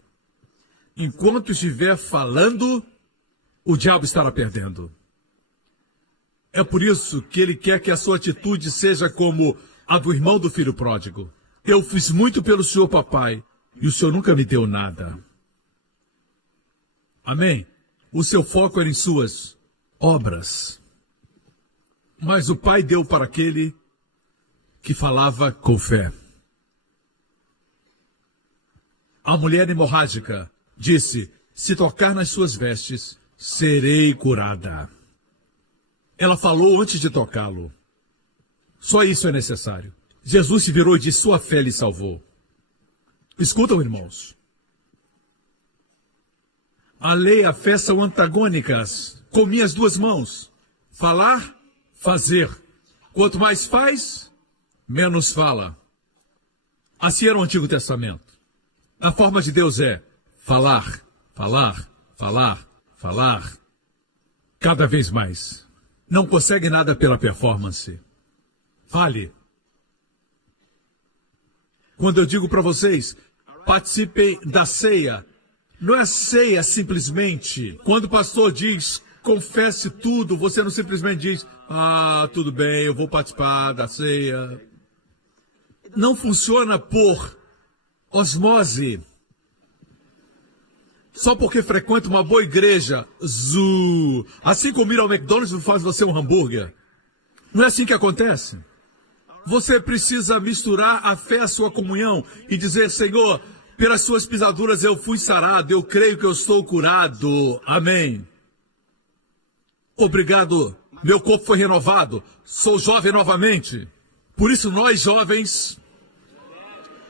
Enquanto estiver falando, o diabo estará perdendo. É por isso que ele quer que a sua atitude seja como a do irmão do filho pródigo. Eu fiz muito pelo senhor, papai, e o senhor nunca me deu nada. Amém? O seu foco era em suas obras. Mas o pai deu para aquele que falava com fé. A mulher hemorrágica disse: se tocar nas suas vestes, serei curada. Ela falou antes de tocá-lo. Só isso é necessário. Jesus se virou e disse: sua fé lhe salvou. Escutam, irmãos. A lei e a fé são antagônicas. Com minhas duas mãos. Falar, fazer. Quanto mais faz, menos fala. Assim era o Antigo Testamento. A forma de Deus é falar, falar, falar, falar. Cada vez mais. Não consegue nada pela performance. Fale. Quando eu digo para vocês, participem da ceia, não é ceia simplesmente. Quando o pastor diz, confesse tudo, você não simplesmente diz: ah, tudo bem, eu vou participar da ceia. Não funciona por osmose. Só porque frequenta uma boa igreja, assim como ir ao McDonald's não faz você um hambúrguer. Não é assim que acontece. Você precisa misturar a fé à sua comunhão e dizer: Senhor, pelas suas pisaduras eu fui sarado, eu creio que eu estou curado. Amém. Obrigado, meu corpo foi renovado, sou jovem novamente. Por isso nós jovens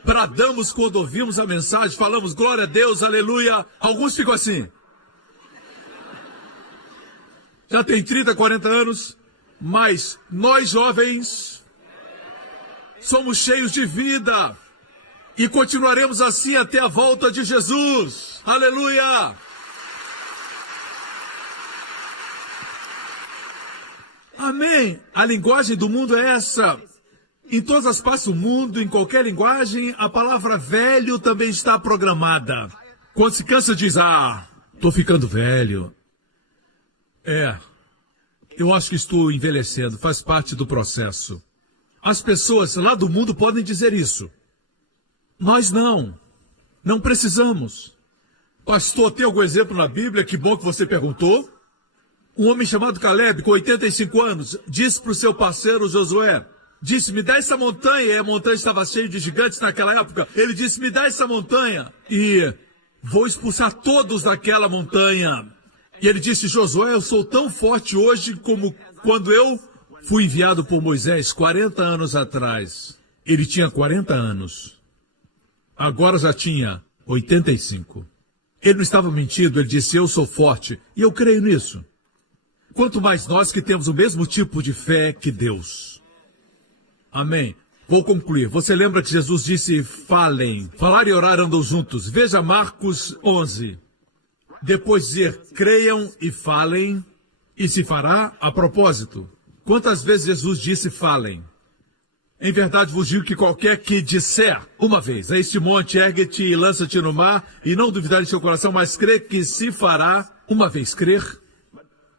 bradamos quando ouvimos a mensagem, falamos glória a Deus, aleluia. Alguns ficam assim. Já tem 30, 40 anos, mas nós jovens somos cheios de vida e continuaremos assim até a volta de Jesus. Aleluia! Amém! A linguagem do mundo é essa. Em todas as partes do mundo, em qualquer linguagem, a palavra velho também está programada. Quando se cansa, diz: ah, estou ficando velho. Eu acho que estou envelhecendo, faz parte do processo. As pessoas lá do mundo podem dizer isso. Nós não precisamos. Pastor, tem algum exemplo na Bíblia? Que bom que você perguntou. Um homem chamado Caleb, com 85 anos, disse para o seu parceiro Josué, disse: me dá essa montanha. E a montanha estava cheia de gigantes naquela época. Ele disse: me dá essa montanha e vou expulsar todos daquela montanha. E ele disse: Josué, eu sou tão forte hoje como quando eu fui enviado por Moisés 40 anos atrás. Ele tinha 40 anos. Agora já tinha 85. Ele não estava mentindo, ele disse: eu sou forte. E eu creio nisso. Quanto mais nós que temos o mesmo tipo de fé que Deus. Amém. Vou concluir. Você lembra que Jesus disse: falem. Falar e orar andam juntos. Veja Marcos 11. Depois dizer: creiam e falem, e se fará a propósito. Quantas vezes Jesus disse: falem? Em verdade vos digo que qualquer que disser uma vez a este monte, ergue-te e lança-te no mar, e não duvidar em seu coração, mas crê que se fará, uma vez crer,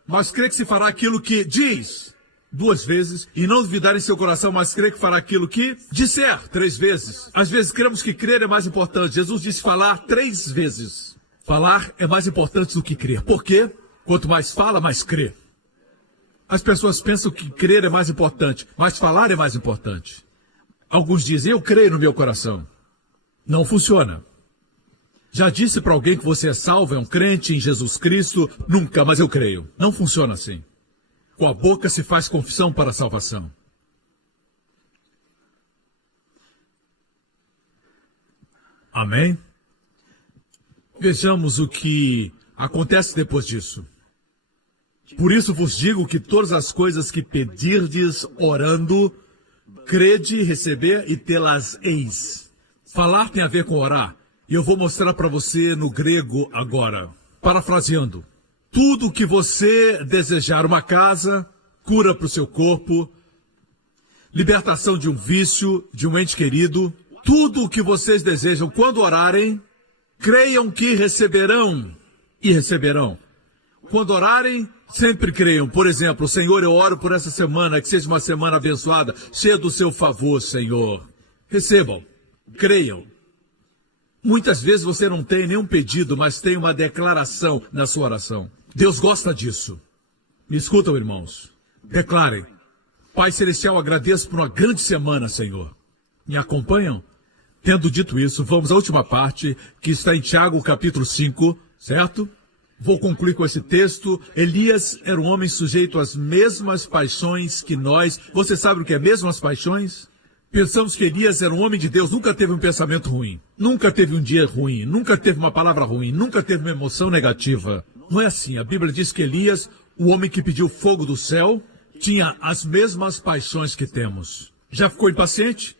mas crê que se fará aquilo que diz, 2 vezes, e não duvidar em seu coração, mas crê que fará aquilo que disser 3 vezes. Às vezes cremos que crer é mais importante. Jesus disse falar 3 vezes. Falar é mais importante do que crer. Por quê? Quanto mais fala, mais crê. As pessoas pensam que crer é mais importante, mas falar é mais importante. Alguns dizem: eu creio no meu coração. Não funciona. Já disse para alguém que você é salvo, é um crente em Jesus Cristo? Nunca, mas eu creio. Não funciona assim. Com a boca se faz confissão para a salvação. Amém? Vejamos o que acontece depois disso. Por isso vos digo que todas as coisas que pedirdes orando, crede, receber e tê-las-eis. Falar tem a ver com orar. E eu vou mostrar para você no grego agora. Parafraseando. Tudo o que você desejar, uma casa, cura para o seu corpo, libertação de um vício, de um ente querido, tudo o que vocês desejam quando orarem, creiam que receberão e receberão. Quando orarem, sempre creiam. Por exemplo: Senhor, eu oro por essa semana, que seja uma semana abençoada, cheia do seu favor, Senhor. Recebam, creiam. Muitas vezes você não tem nenhum pedido, mas tem uma declaração na sua oração. Deus gosta disso. Me escutam, irmãos. Declarem: Pai Celestial, agradeço por uma grande semana, Senhor. Me acompanham? Tendo dito isso, vamos à última parte, que está em Tiago, capítulo 5, certo? Vou concluir com esse texto. Elias era um homem sujeito às mesmas paixões que nós. Você sabe o que é mesmas paixões? Pensamos que Elias era um homem de Deus, nunca teve um pensamento ruim, nunca teve um dia ruim, nunca teve uma palavra ruim, nunca teve uma emoção negativa. Não é assim. A Bíblia diz que Elias, o homem que pediu fogo do céu, tinha as mesmas paixões que temos. Já ficou impaciente?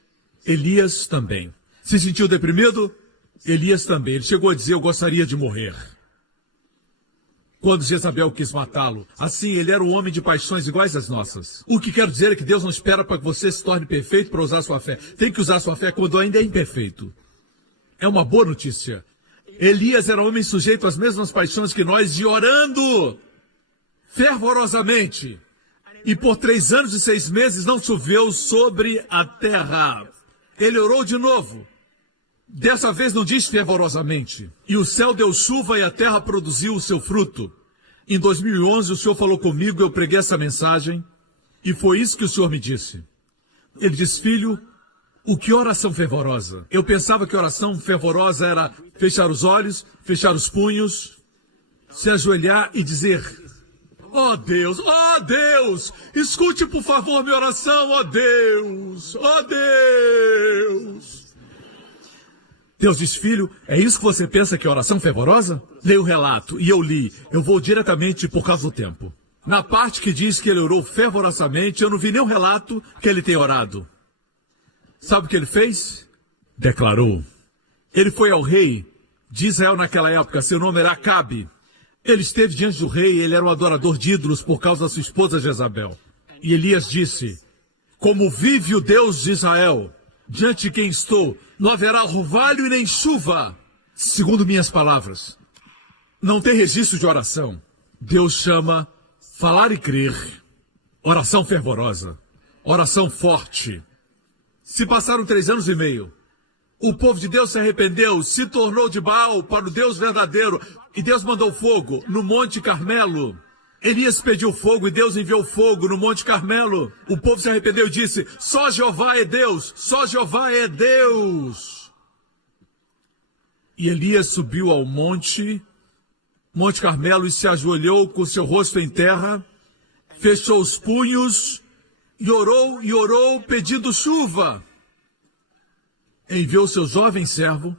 Elias também. Se sentiu deprimido? Elias também. Ele chegou a dizer: eu gostaria de morrer. Quando Jezabel quis matá-lo, assim, ele era um homem de paixões iguais às nossas. O que quero dizer é que Deus não espera para que você se torne perfeito para usar sua fé. Tem que usar sua fé quando ainda é imperfeito. É uma boa notícia. Elias era um homem sujeito às mesmas paixões que nós, e orando fervorosamente. E por 3 anos e 6 meses não choveu sobre a terra. Ele orou de novo. Dessa vez não diz fervorosamente. E o céu deu chuva e a terra produziu o seu fruto. Em 2011 o Senhor falou comigo, eu preguei essa mensagem, e foi isso que o Senhor me disse. Ele disse: filho, o que oração fervorosa? Eu pensava que oração fervorosa era fechar os olhos, fechar os punhos, se ajoelhar e dizer: ó Deus, escute por favor minha oração, ó Deus, ó Deus. Deus diz: filho, é isso que você pensa que é oração fervorosa? Leia o relato, e eu li. Eu vou diretamente por causa do tempo. Na parte que diz que ele orou fervorosamente, eu não vi nenhum relato que ele tenha orado. Sabe o que ele fez? Declarou. Ele foi ao rei de Israel naquela época, seu nome era Acabe. Ele esteve diante do rei, ele era um adorador de ídolos por causa da sua esposa Jezabel. E Elias disse: como vive o Deus de Israel, diante de quem estou, não haverá orvalho e nem chuva, segundo minhas palavras. Não tem registro de oração. Deus chama falar e crer, oração fervorosa, oração forte. Se passaram 3 anos e meio, o povo de Deus se arrependeu, se tornou de Baal para o Deus verdadeiro, e Deus mandou fogo no Monte Carmelo. Elias pediu fogo e Deus enviou fogo no Monte Carmelo. O povo se arrependeu e disse: só Jeová é Deus, só Jeová é Deus. E Elias subiu ao monte Monte Carmelo e se ajoelhou com seu rosto em terra, fechou os punhos e orou pedindo chuva. Enviou seu jovem servo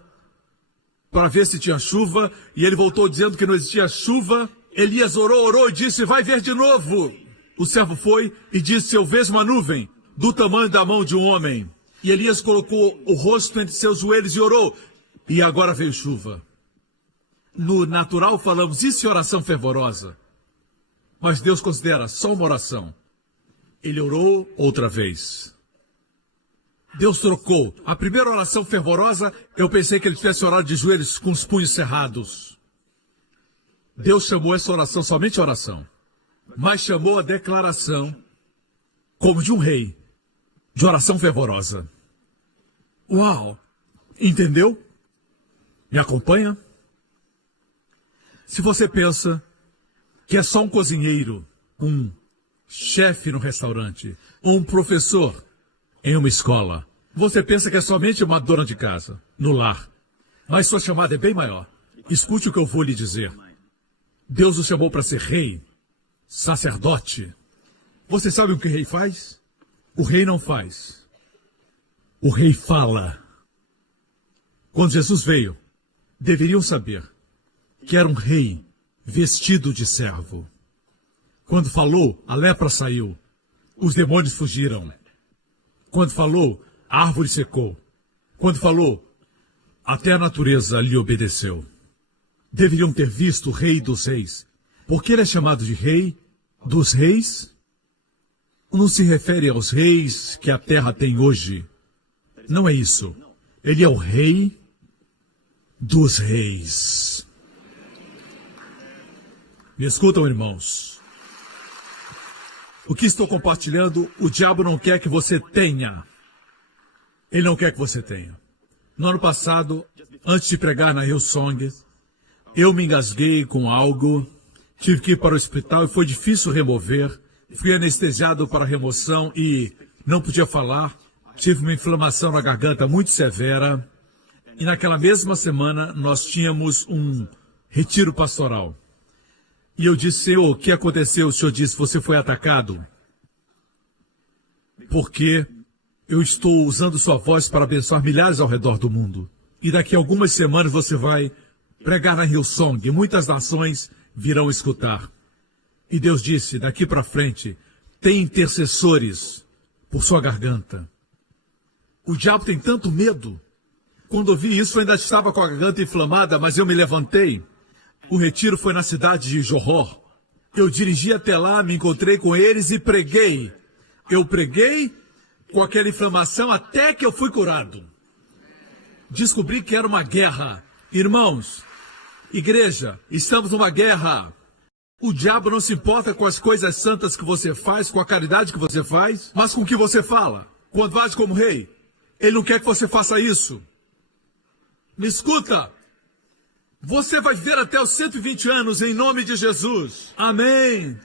para ver se tinha chuva, e ele voltou dizendo que não existia chuva. Elias orou e disse: vai ver de novo. O servo foi e disse: eu vejo uma nuvem do tamanho da mão de um homem. E Elias colocou o rosto entre seus joelhos e orou, e agora veio chuva. No natural falamos, isso é oração fervorosa. Mas Deus considera só uma oração. Ele orou outra vez. Deus trocou. A primeira oração fervorosa, eu pensei que ele tivesse orado de joelhos com os punhos cerrados. Deus chamou essa oração somente oração. Mas chamou a declaração como de um rei, de oração fervorosa. Uau! Entendeu? Me acompanha? Se você pensa que é só um cozinheiro, um chefe no restaurante, ou um professor em uma escola, você pensa que é somente uma dona de casa, no lar. Mas sua chamada é bem maior. Escute o que eu vou lhe dizer. Deus o chamou para ser rei, sacerdote. Você sabe o que o rei faz? O rei não faz. O rei fala. Quando Jesus veio, deveriam saber que era um rei vestido de servo. Quando falou, a lepra saiu, os demônios fugiram. Quando falou, a árvore secou. Quando falou, até a natureza lhe obedeceu. Deveriam ter visto o rei dos reis. Por que ele é chamado de rei dos reis? Não se refere aos reis que a terra tem hoje. Não é isso. Ele é o rei dos reis. Me escutam, irmãos. O que estou compartilhando, o diabo não quer que você tenha. Ele não quer que você tenha. No ano passado, antes de pregar na Hillsong, eu me engasguei com algo, tive que ir para o hospital e foi difícil remover. Fui anestesiado para remoção e não podia falar. Tive uma inflamação na garganta muito severa. E naquela mesma semana, nós tínhamos um retiro pastoral. E eu disse: Senhor, o que aconteceu? O Senhor disse: você foi atacado. Porque eu estou usando sua voz para abençoar milhares ao redor do mundo. E daqui a algumas semanas você vai pregar na Hillsong. E muitas nações virão escutar. E Deus disse: daqui para frente, tem intercessores por sua garganta. O diabo tem tanto medo. Quando eu vi isso, eu ainda estava com a garganta inflamada, mas eu me levantei. O retiro foi na cidade de Johor. Eu dirigi até lá, me encontrei com eles e preguei. Eu preguei com aquela inflamação até que eu fui curado. Descobri que era uma guerra. Irmãos, igreja, estamos numa guerra. O diabo não se importa com as coisas santas que você faz, com a caridade que você faz, mas com o que você fala. Quando age como rei, ele não quer que você faça isso. Me escuta. Você vai viver até os 120 anos em nome de Jesus. Amém.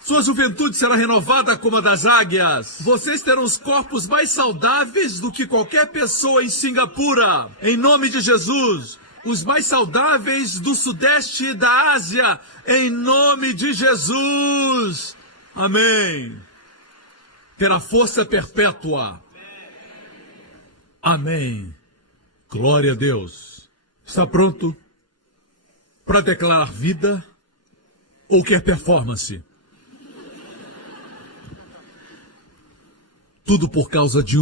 Sua juventude será renovada como a das águias. Vocês terão os corpos mais saudáveis do que qualquer pessoa em Singapura. Em nome de Jesus. Os mais saudáveis do sudeste da Ásia. Em nome de Jesus. Amém. Terá força perpétua. Amém. Glória a Deus. Está pronto para declarar vida ou quer performance? Tudo por causa de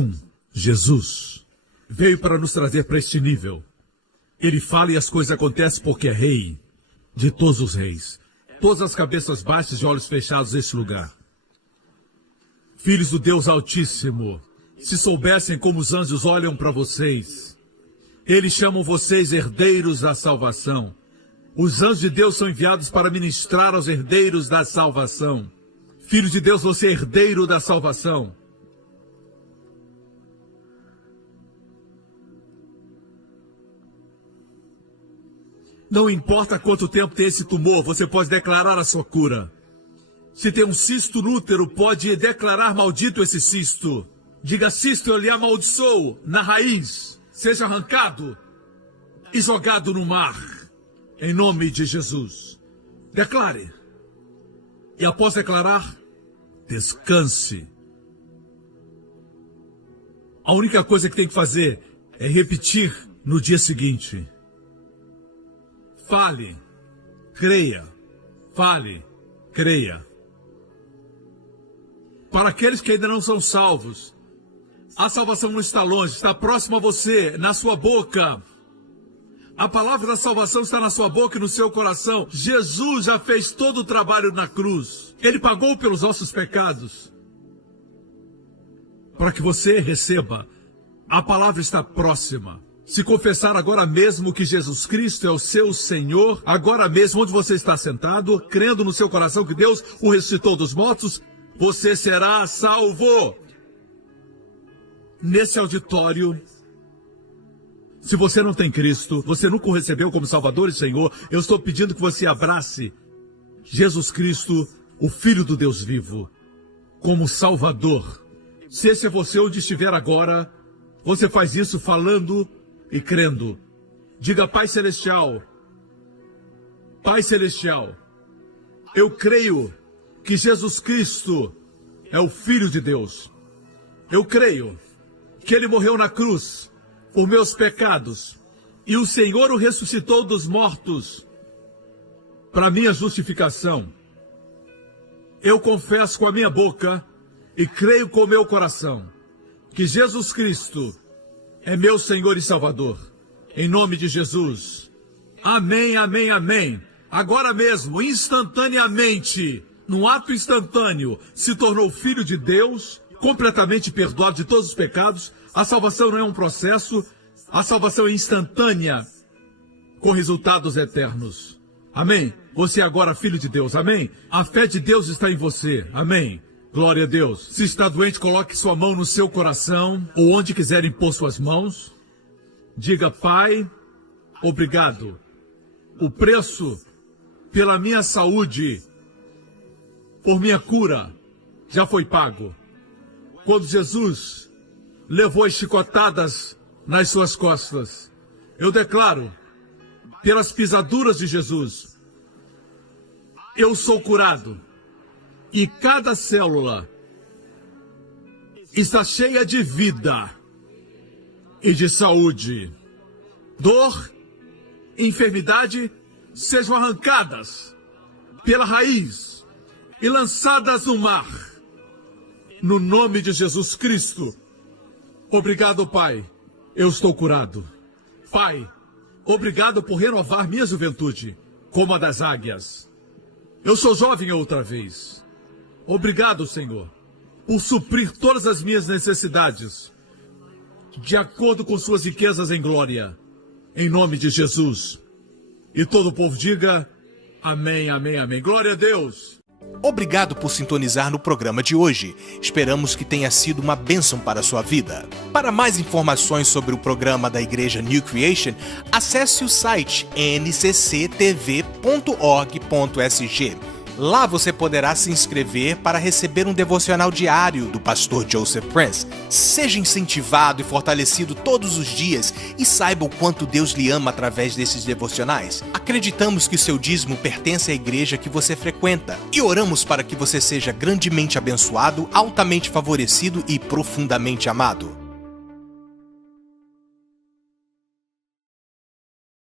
Jesus. Veio para nos trazer para este nível. Ele fala e as coisas acontecem porque é rei de todos os reis. Todas as cabeças baixas e olhos fechados neste lugar. Filhos do Deus Altíssimo, se soubessem como os anjos olham para vocês, eles chamam vocês herdeiros da salvação. Os anjos de Deus são enviados para ministrar aos herdeiros da salvação. Filho de Deus, você é herdeiro da salvação. Não importa quanto tempo tem esse tumor, você pode declarar a sua cura. Se tem um cisto no útero, pode declarar maldito esse cisto. Diga: cisto, eu lhe amaldiçoo na raiz. Seja arrancado e jogado no mar. Em nome de Jesus. Declare. E após declarar, descanse. A única coisa que tem que fazer é repetir no dia seguinte. Fale, creia. Fale, creia. Para aqueles que ainda não são salvos, a salvação não está longe, está próximo a você, na sua boca. A palavra da salvação está na sua boca e no seu coração. Jesus já fez todo o trabalho na cruz. Ele pagou pelos nossos pecados. Para que você receba, a palavra está próxima. Se confessar agora mesmo que Jesus Cristo é o seu Senhor, agora mesmo onde você está sentado, crendo no seu coração que Deus o ressuscitou dos mortos, você será salvo. Nesse auditório, se você não tem Cristo, você nunca o recebeu como Salvador e Senhor, eu estou pedindo que você abrace Jesus Cristo, o Filho do Deus vivo, como Salvador. Se esse é você onde estiver agora, você faz isso falando e crendo. Diga: Pai Celestial, Pai Celestial, eu creio que Jesus Cristo é o Filho de Deus. Eu creio que Ele morreu na cruz por meus pecados e o Senhor o ressuscitou dos mortos para minha justificação. Eu confesso com a minha boca e creio com o meu coração que Jesus Cristo é meu Senhor e Salvador. Em nome de Jesus. Amém, amém, amém. Agora mesmo, instantaneamente, num ato instantâneo, se tornou filho de Deus, completamente perdoado de todos os pecados. A salvação não é um processo, a salvação é instantânea, com resultados eternos. Amém? Você é agora filho de Deus, amém? A fé de Deus está em você, amém? Glória a Deus. Se está doente, coloque sua mão no seu coração, ou onde quiser impor suas mãos. Diga: Pai, obrigado. O preço pela minha saúde, por minha cura, já foi pago. Quando Jesus levou as chicotadas nas suas costas, eu declaro, pelas pisaduras de Jesus, eu sou curado. E cada célula está cheia de vida e de saúde. Dor, enfermidade, sejam arrancadas pela raiz e lançadas no mar. No nome de Jesus Cristo. Obrigado, Pai. Eu estou curado. Pai, obrigado por renovar minha juventude, como a das águias. Eu sou jovem outra vez. Obrigado, Senhor, por suprir todas as minhas necessidades, de acordo com suas riquezas em glória, em nome de Jesus. E todo o povo diga: amém, amém, amém. Glória a Deus. Obrigado por sintonizar no programa de hoje. Esperamos que tenha sido uma bênção para a sua vida. Para mais informações sobre o programa da Igreja New Creation, acesse o site ncctv.org.sg. Lá você poderá se inscrever para receber um devocional diário do pastor Joseph Prince. Seja incentivado e fortalecido todos os dias e saiba o quanto Deus lhe ama através desses devocionais. Acreditamos que o seu dízimo pertence à igreja que você frequenta e oramos para que você seja grandemente abençoado, altamente favorecido e profundamente amado.